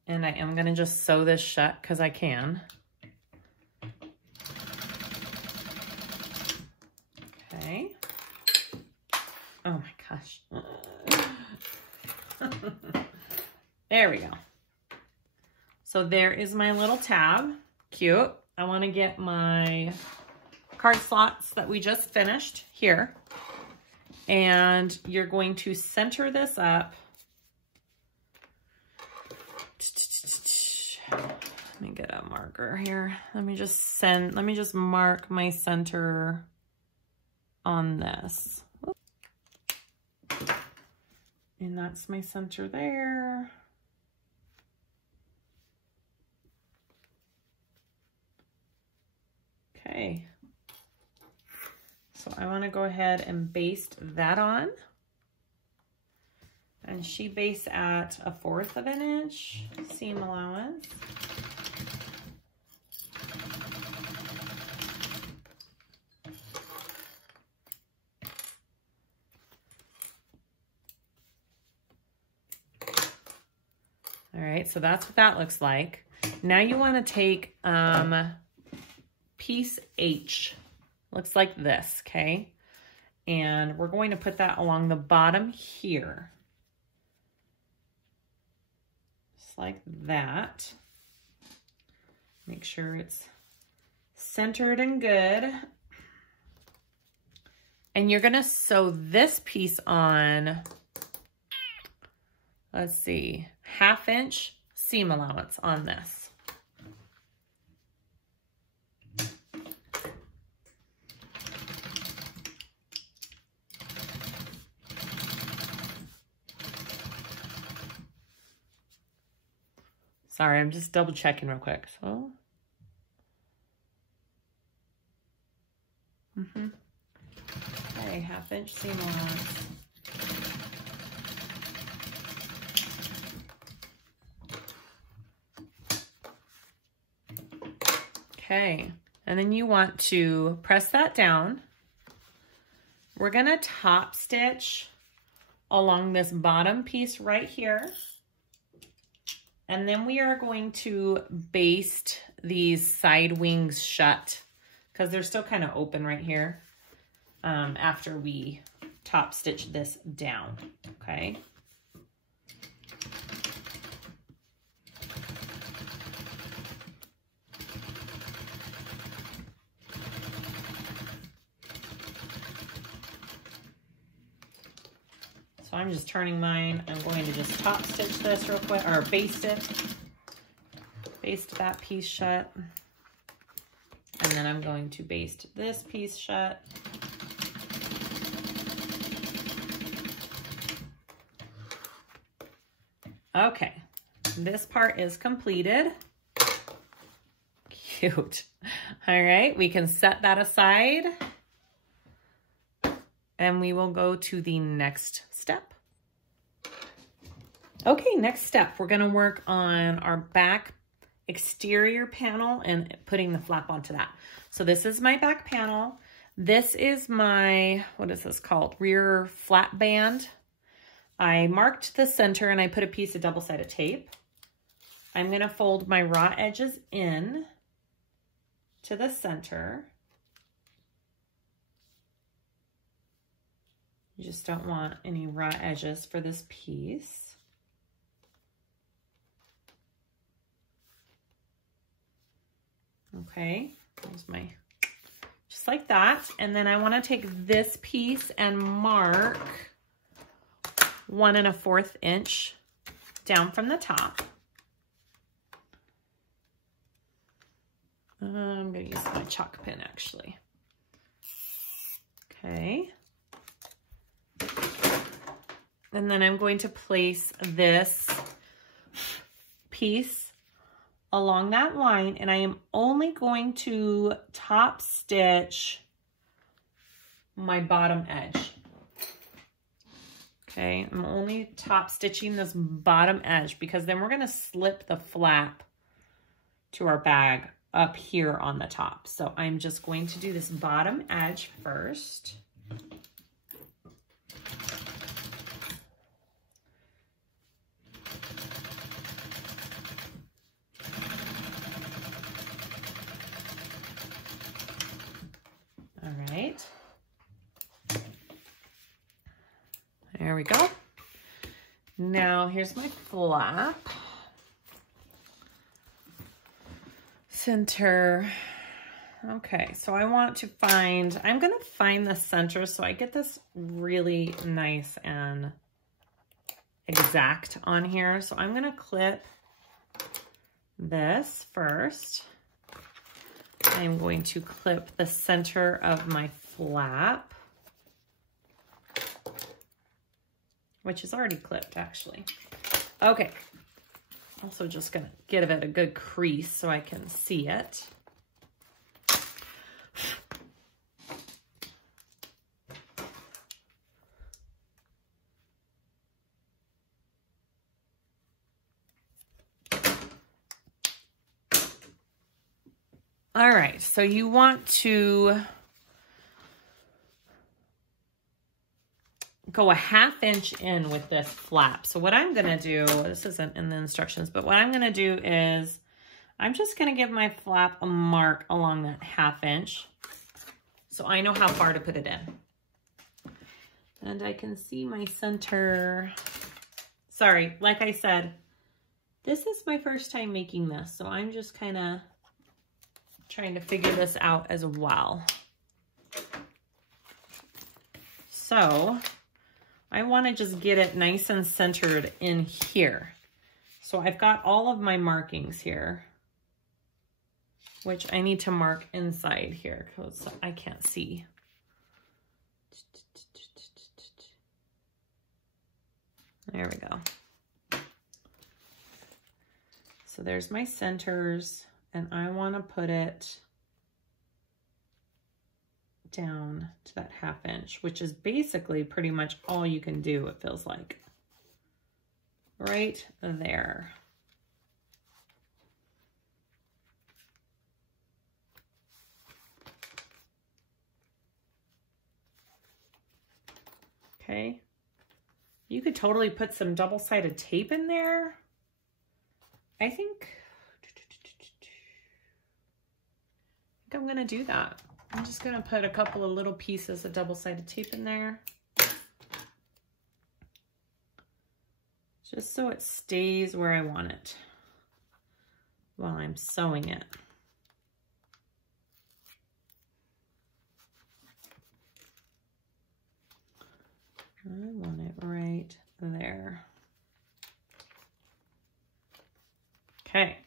And I am going to just sew this shut because I can. Okay. Oh my gosh. There we go. So there is my little tab. Cute. I want to get my card slots that we just finished here. And you're going to center this up. Let me get a marker here. Let me just mark my center on this. And that's my center there. Okay. So I want to go ahead and baste that on. And she based at 1/4 of an inch seam allowance. All right, so that's what that looks like. Now you want to take piece H. Looks like this, okay? And we're going to put that along the bottom here. Just like that. Make sure it's centered and good. And you're gonna sew this piece on, let's see, 1/2 inch seam allowance on this. Sorry, I'm just double checking real quick. So, okay, 1/2 inch seam allowance. Okay, and then you want to press that down. We're gonna top stitch along this bottom piece right here. And then we are going to baste these side wings shut because they're still kind of open right here after we top stitch this down, okay? So I'm just turning mine. I'm going to just top stitch this real quick, or baste it. Baste that piece shut. And then I'm going to baste this piece shut. Okay, this part is completed. Cute. All right, we can set that aside. And we will go to the next step. Okay, next step, we're gonna work on our back exterior panel and putting the flap onto that. So this is my back panel. This is my, what is this called? Rear flap band. I marked the center and I put a piece of double-sided tape. I'm going to fold my raw edges in to the center. You just don't want any raw edges for this piece. Okay, there's my, just like that. And then I want to take this piece and mark 1 1/4 inch down from the top. I'm going to use my chalk pen actually. Okay. And then I'm going to place this piece along that line, and I am only going to top stitch my bottom edge. Okay, I'm only top stitching this bottom edge because then we're going to slip the flap to our bag up here on the top. So I'm just going to do this bottom edge first. All right. There we go. Now here's my flap. Center. Okay, so I want to find, I'm going to find the center so I get this really nice and exact on here. So I'm going to clip this first. I'm going to clip the center of my flap, which is already clipped actually. Okay. Also just gonna give it a good crease so I can see it. All right, so you want to go a 1/2 inch in with this flap. So what I'm going to do, this isn't in the instructions, but what I'm going to do is I'm just going to give my flap a mark along that 1/2 inch so I know how far to put it in. And I can see my center. Sorry, like I said, this is my first time making this, so I'm just kind of trying to figure this out as well. So I want to just get it nice and centered in here. So I've got all of my markings here, which I need to mark inside here because I can't see. There we go. So there's my centers, and I want to put it down to that 1/2 inch, which is basically pretty much all you can do, it feels like. Right there. Okay. You could totally put some double-sided tape in there. I think I'm gonna do that. I'm just gonna put a couple of little pieces of double-sided tape in there. Just so it stays where I want it while I'm sewing it. I want it right there. Okay.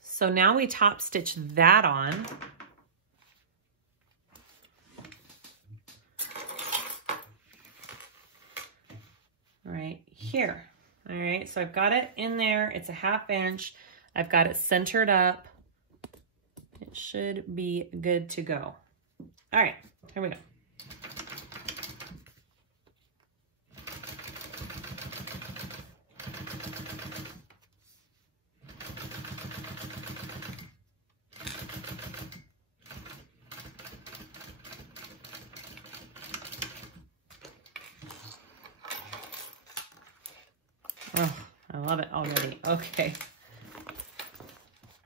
So now we top stitch that on. Right here. All right, so I've got it in there. It's a 1/2 inch. I've got it centered up. It should be good to go. All right, here we go. Oh, I love it already. Okay.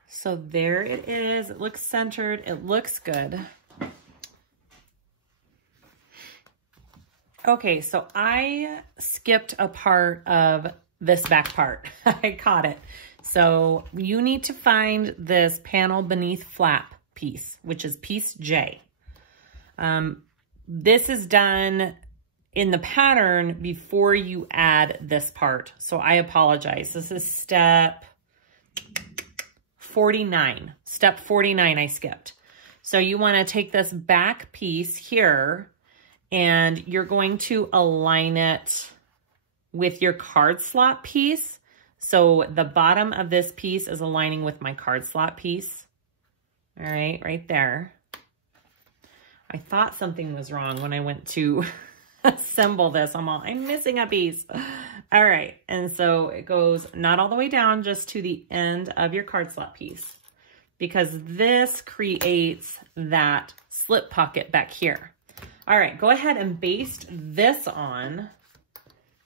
So there it is. It looks centered. It looks good. Okay, so I skipped a part of this back part. I caught it. So you need to find this panel beneath flap piece, which is piece J. This is done in the pattern before you add this part. So I apologize. This is step 49. Step 49 I skipped. So you want to take this back piece here and you're going to align it with your card slot piece. So the bottom of this piece is aligning with my card slot piece. All right, right there. I thought something was wrong when I went to assemble this. I'm missing a piece. All right, and so it goes not all the way down, just to the end of your card slot piece, because this creates that slip pocket back here. All right, go ahead and baste this on,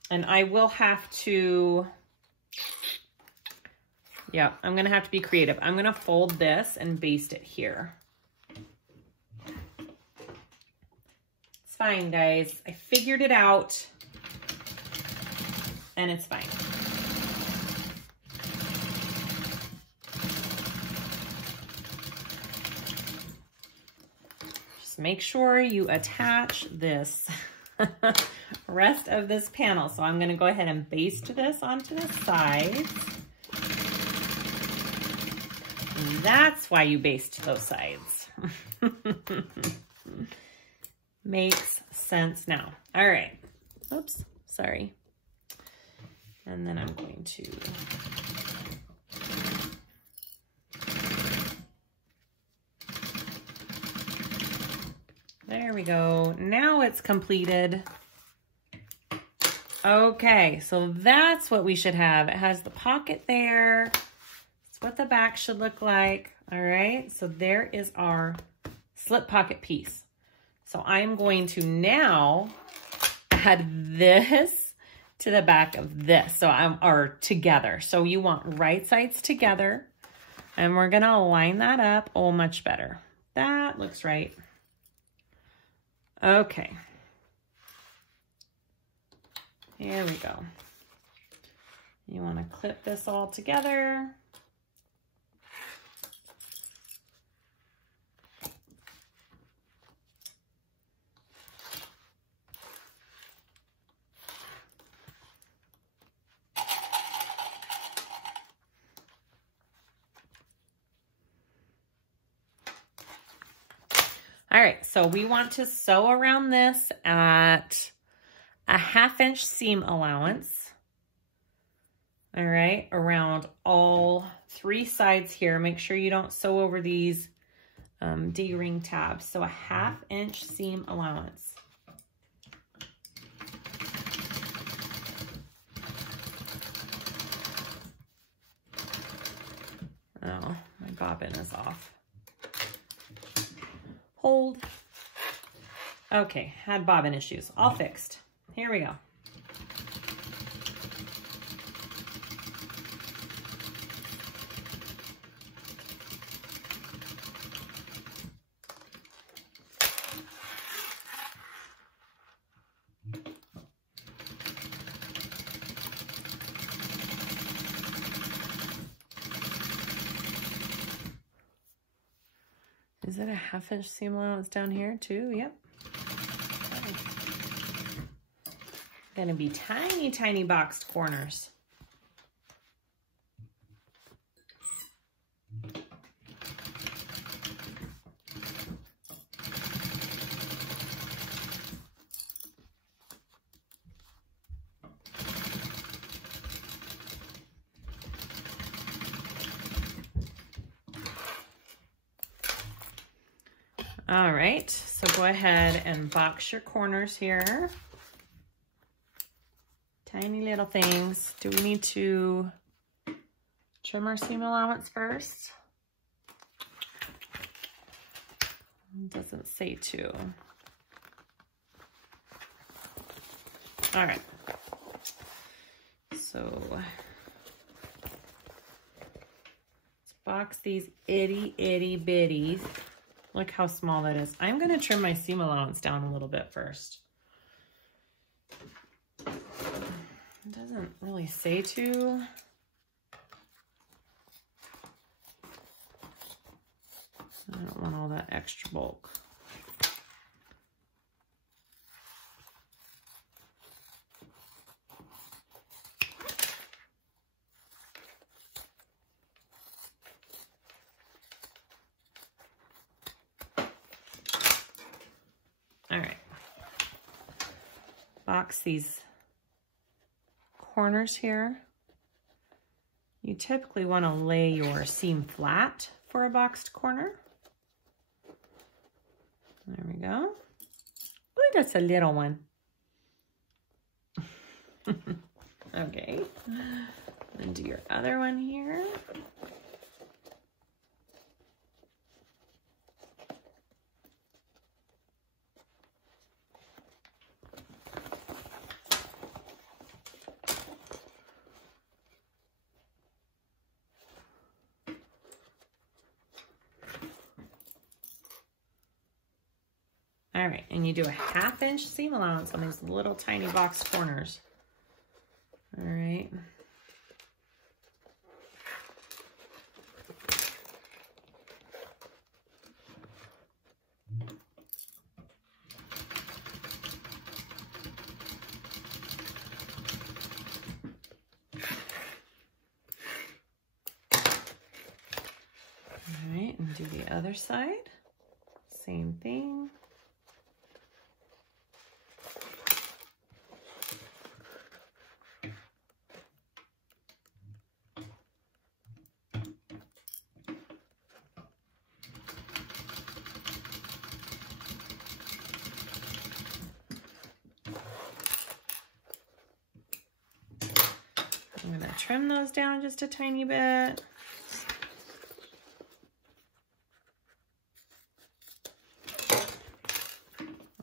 and I will have to, yeah, I'm gonna have to be creative. I'm gonna fold this and baste it here. It's fine, guys. I figured it out, and it's fine. Just make sure you attach this rest of this panel. So I'm going to go ahead and baste this onto the sides. And that's why you baste those sides. Makes sense now. All right. Oops, sorry. And then I'm going to there we go. Now it's completed. Okay, so that's what we should have. It has the pocket there. It's what the back should look like. All right, so there is our slip pocket piece. So I'm going to now add this to the back of this. So or together. So you want right sides together, and we're gonna line that up. Oh, much better. That looks right. Okay. Here we go. You want to clip this all together. All right, so we want to sew around this at a 1/2 inch seam allowance. All right, around all 3 sides here. Make sure you don't sew over these D-ring tabs. So a 1/2 inch seam allowance. Oh, my bobbin is off. Hold. Okay, had bobbin issues. All fixed. Here we go. Is it a 1/2 inch seam allowance down here too? Yep. Gonna be tiny, tiny boxed corners. All right, so go ahead and box your corners here. Tiny little things. Do we need to trim our seam allowance first? It doesn't say to. All right. So So let's box these itty bitties. Look how small that is. I'm going to trim my seam allowance down a little bit first. It doesn't really say to. I don't want all that extra bulk. All right. Box these corners here. You typically want to lay your seam flat for a boxed corner. There we go. Oh, that's a little one. Okay. And do your other one here. All right, and you do a 1/2 inch seam allowance on these little tiny box corners. All right. All right, and do the other side. Same thing. I'm going to trim those down just a tiny bit.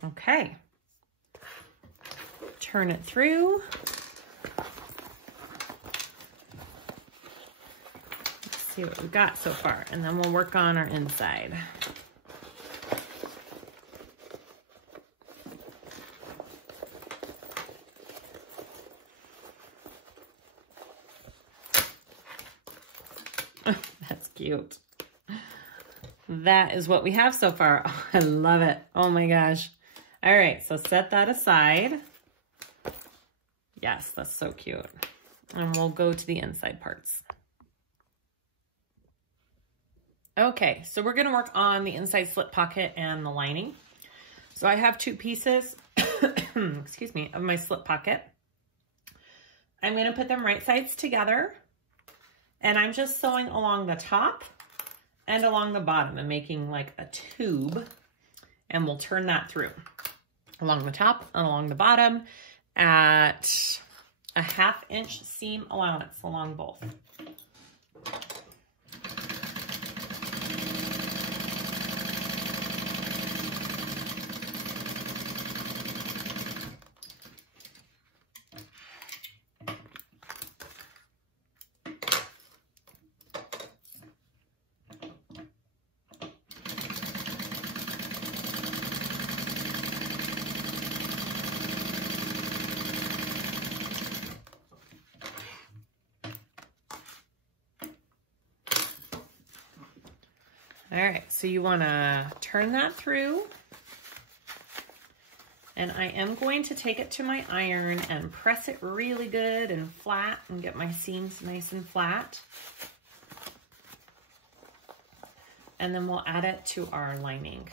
Okay. Turn it through. Let's see what we've got so far, and then we'll work on our inside. That's cute. That is what we have so far. Oh, I love it. Oh my gosh. All right, so set that aside. Yes, that's so cute. And we'll go to the inside parts. Okay, so we're gonna work on the inside slip pocket and the lining. So I have 2 pieces, excuse me, of my slip pocket. I'm gonna put them right sides together, and I'm just sewing along the top and along the bottom and making like a tube, and we'll turn that through along the top and along the bottom at a 1/2 inch seam allowance along both. All right, so you want to turn that through, and I am going to take it to my iron and press it really good and flat and get my seams nice and flat. And then we'll add it to our lining.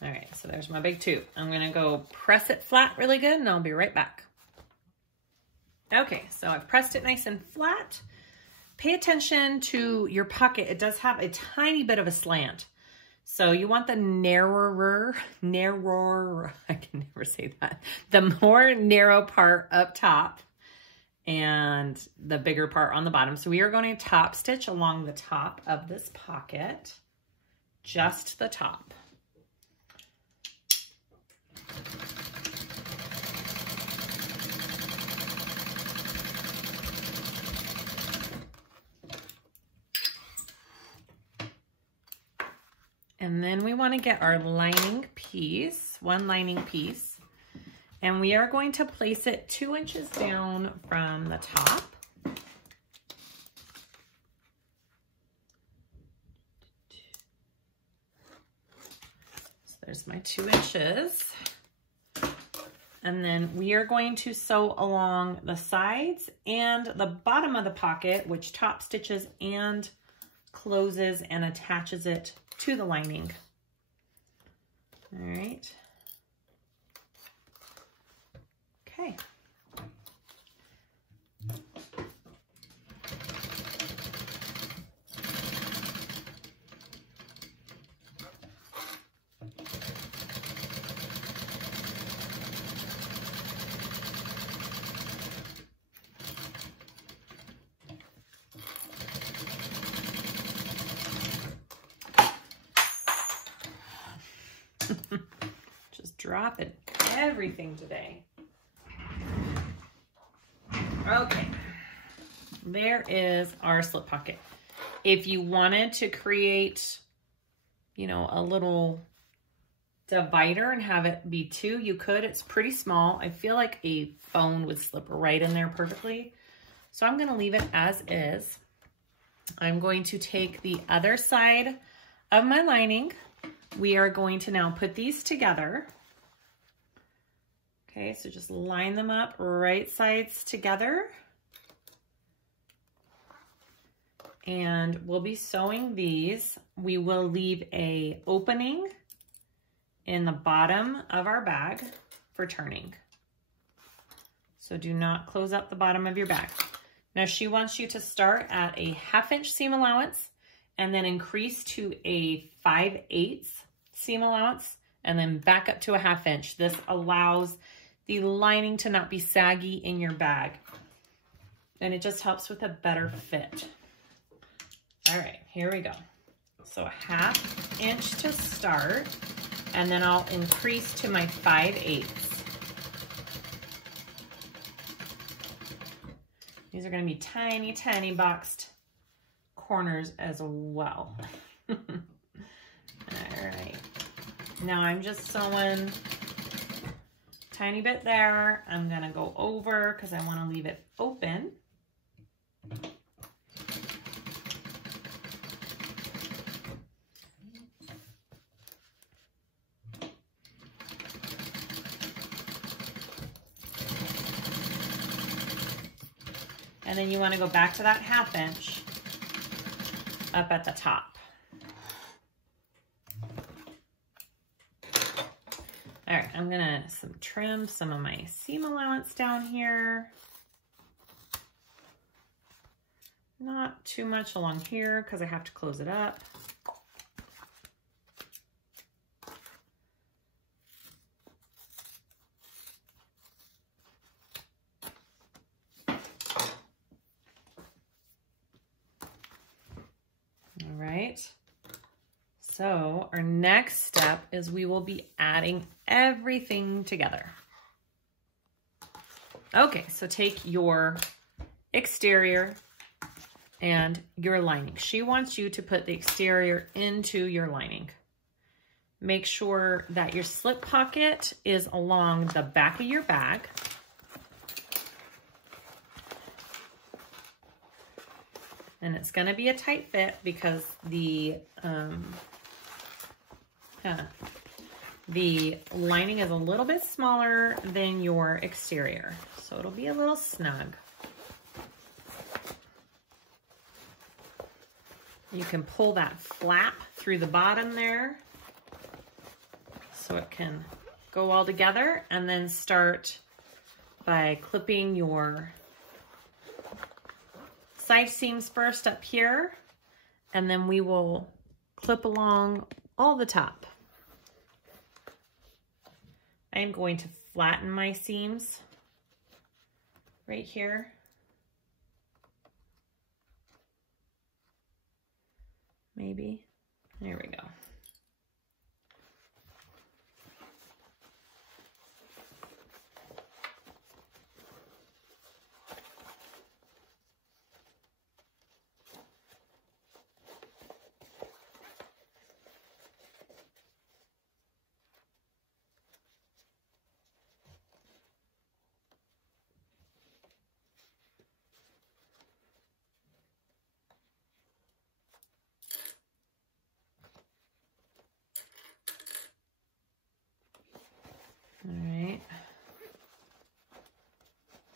All right, so there's my big tube. I'm gonna go press it flat really good, and I'll be right back. Okay, so I've pressed it nice and flat. Pay attention to your pocket. It does have a tiny bit of a slant. So you want the narrower, I can never say that, the more narrow part up top. and the bigger part on the bottom. So we are going to top stitch along the top of this pocket, just the top. And then we want to get our lining piece, one lining piece, and we are going to place it 2 inches down from the top. So there's my 2 inches. And then we are going to sew along the sides and the bottom of the pocket, which top stitches and closes and attaches it to the lining. All right. Okay. Just dropping everything today. Okay, there is our slip pocket. If you wanted to create, you know, a little divider and have it be 2, you could. It's pretty small. I feel like a phone would slip right in there perfectly. So I'm going to leave it as is. I'm going to take the other side of my lining. We are going to now put these together. Okay, so just line them up right sides together. And we'll be sewing these. We will leave a opening in the bottom of our bag for turning. So do not close up the bottom of your bag. Now she wants you to start at a 1/2 inch seam allowance and then increase to a 5/8 seam allowance and then back up to a 1/2 inch. This allows the lining to not be saggy in your bag. And it just helps with a better fit. All right, here we go. So a 1/2 inch to start, and then I'll increase to my 5/8. These are gonna be tiny, tiny boxed corners as well. All right, now I'm just sewing tiny bit there. I'm gonna go over because I want to leave it open. And then you want to go back to that 1/2 inch up at the top. All right, I'm gonna trim some of my seam allowance down here. Not too much along here because I have to close it up. All right. So our next step is we will be adding everything together. Okay, so take your exterior and your lining. She wants you to put the exterior into your lining. Make sure that your slip pocket is along the back of your bag. And it's gonna be a tight fit because the lining is a little bit smaller than your exterior, so it'll be a little snug. You can pull that flap through the bottom there so it can go all together, and then start by clipping your side seams first up here, and then we will clip along all the top. I am going to flatten my seams right here maybe. There we go. All right.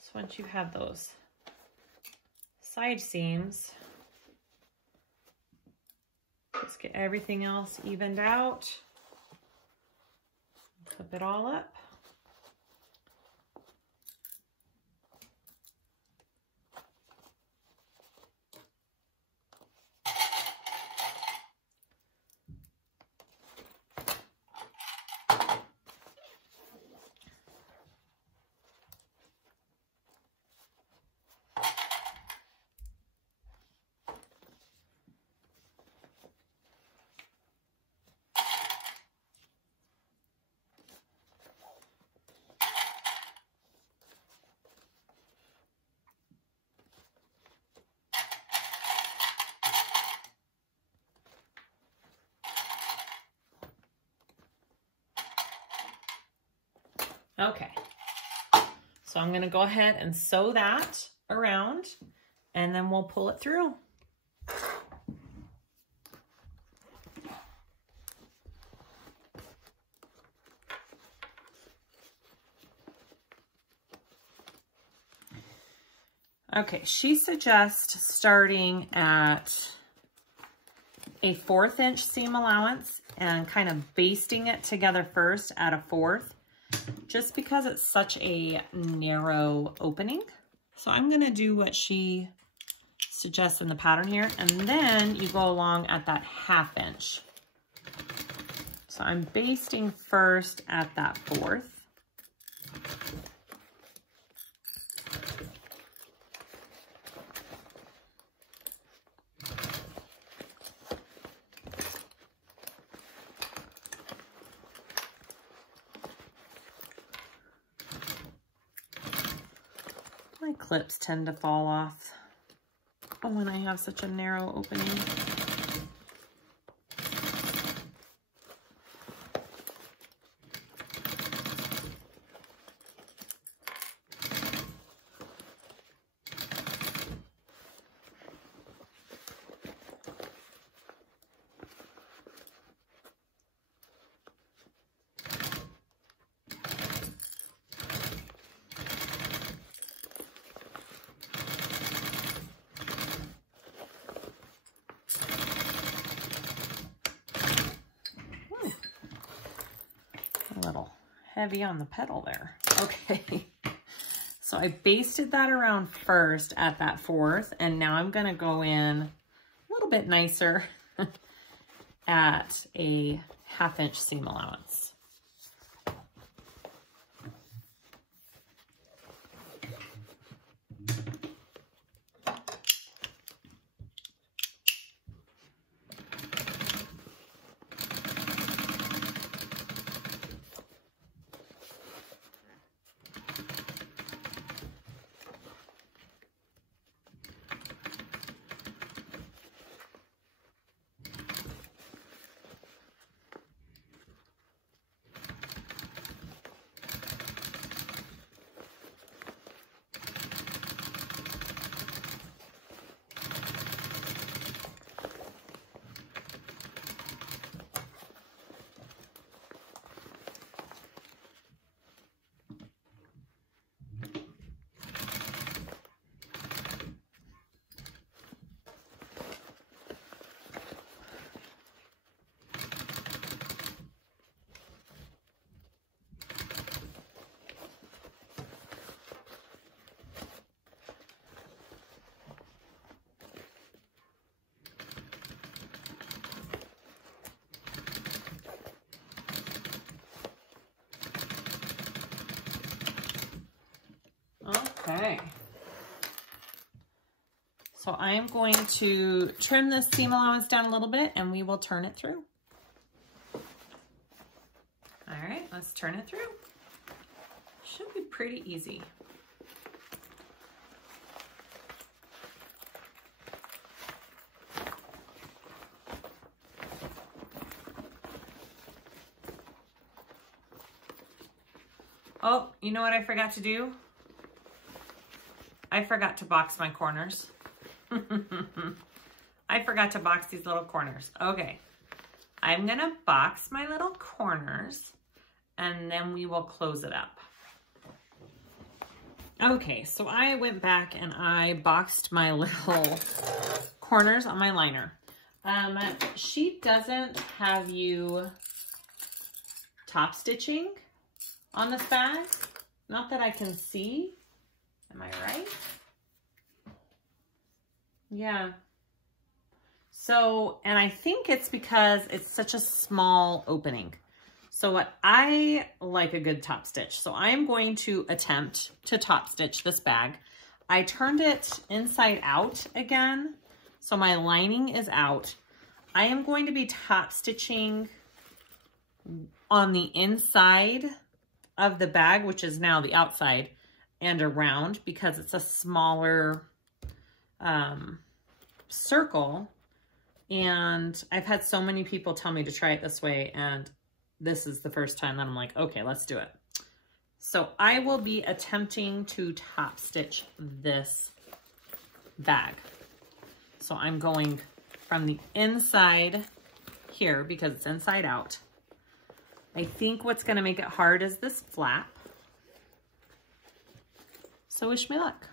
So once you have those side seams, let's get everything else evened out. Clip it all up. Okay, so I'm gonna go ahead and sew that around and then we'll pull it through. Okay, she suggests starting at a 1/4 inch seam allowance and kind of basting it together first at a 1/4. Just because it's such a narrow opening. So I'm gonna do what she suggests in the pattern here, and then you go along at that 1/2 inch. So I'm basting first at that 1/4. My clips tend to fall off when I have such a narrow opening. Heavy on the pedal there. Okay, so I basted that around first at that 1/4, and now I'm gonna go in a little bit nicer at a 1/2 inch seam allowance. So I am going to trim this seam allowance down a little bit and we will turn it through. All right, let's turn it through. Should be pretty easy. Oh, you know what I forgot to do? I forgot to box my corners. I forgot to box these little corners. Okay, I'm gonna box my little corners and then we will close it up. Okay, so I went back and I boxed my little corners on my liner. She doesn't have you top stitching on this bag. Not that I can see. Am I right? Yeah. So, and I think it's because it's such a small opening. So what I like a good top stitch. So I'm going to attempt to top stitch this bag. I turned it inside out again. So my lining is out. I am going to be top stitching on the inside of the bag, which is now the outside, and around because it's a smaller circle. And I've had so many people tell me to try it this way, and this is the first time that I'm like, okay, let's do it. So I will be attempting to top stitch this bag. So I'm going from the inside here because it's inside out. I think what's going to make it hard is this flap. So wish me luck.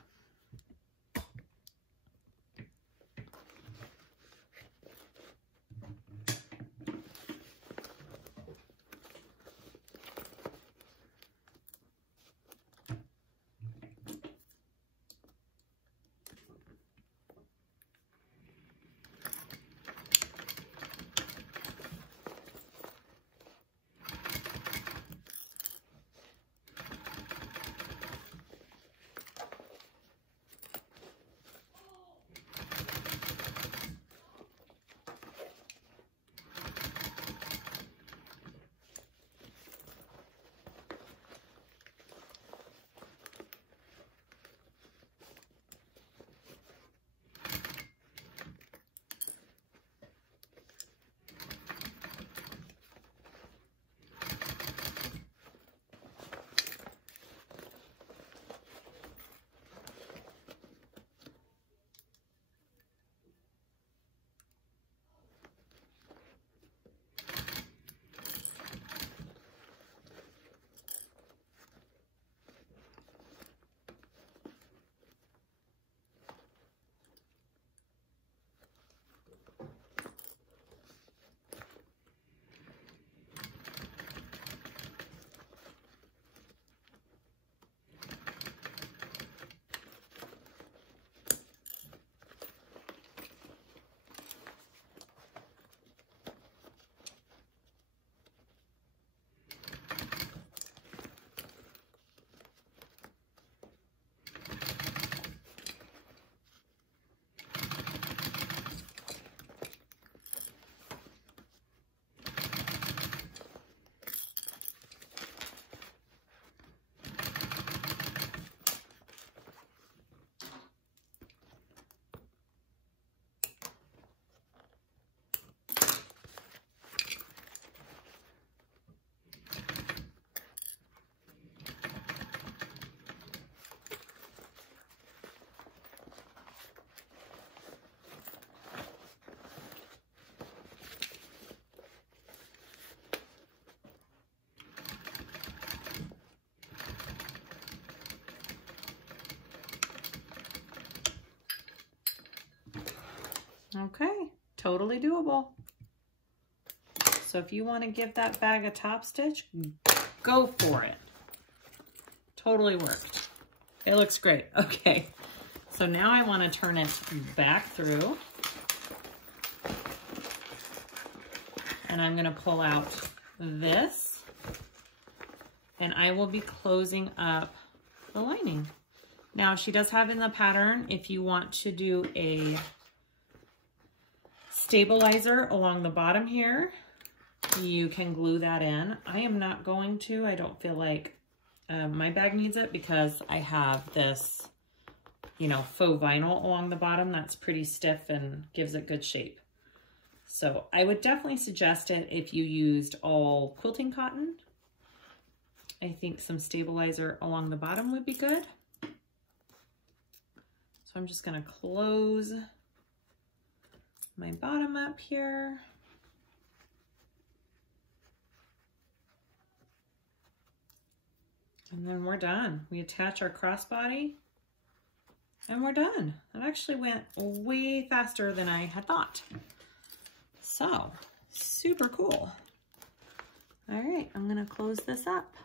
Okay, totally doable. So if you want to give that bag a top stitch, go for it. Totally worked. It looks great. Okay, so now I want to turn it back through. And I'm going to pull out this. And I will be closing up the lining. Now she does have in the pattern, if you want to do a stabilizer along the bottom here, you can glue that in. I am not going to. I don't feel like my bag needs it because I have this, you know, faux vinyl along the bottom that's pretty stiff and gives it good shape. So I would definitely suggest it if you used all quilting cotton. I think some stabilizer along the bottom would be good. So I'm just going to close my bottom up here. And then we're done. We attach our crossbody and we're done. That actually went way faster than I had thought. So, super cool. All right, I'm gonna close this up.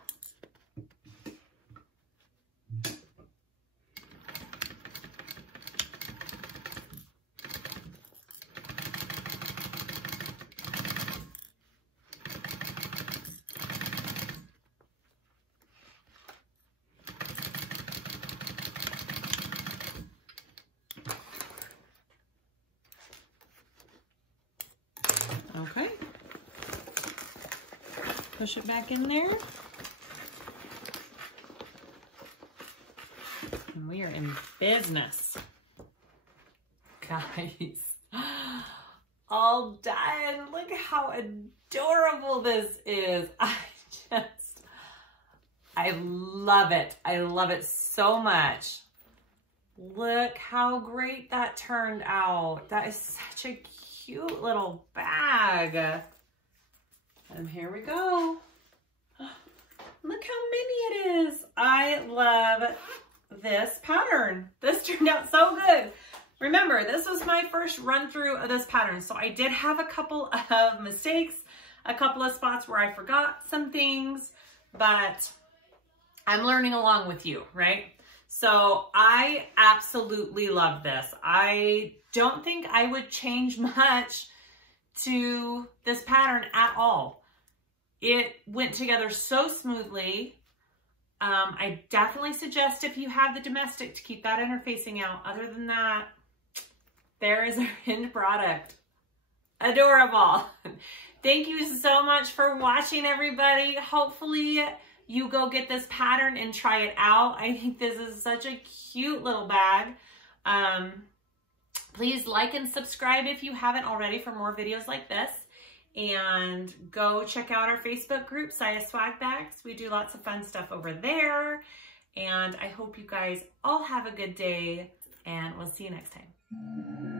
Okay, push it back in there. And we are in business. Guys, all done. Look how adorable this is. I love it. I love it so much. Look how great that turned out. That is such a cute little bag. And here we go. Look how mini it is. I love this pattern. This turned out so good. Remember, this was my first run through of this pattern. So I did have a couple of mistakes, a couple of spots where I forgot some things, but I'm learning along with you, right? So I absolutely love this. I don't think I would change much to this pattern at all. It went together so smoothly. I definitely suggest if you have the domestic to keep that interfacing out. Other than that, there is our end product. Adorable. Thank you so much for watching, everybody. Hopefully you go get this pattern and try it out. I think this is such a cute little bag. Please like and subscribe if you haven't already for more videos like this. And go check out our Facebook group, SiahSwagBags. We do lots of fun stuff over there. And I hope you guys all have a good day, and we'll see you next time.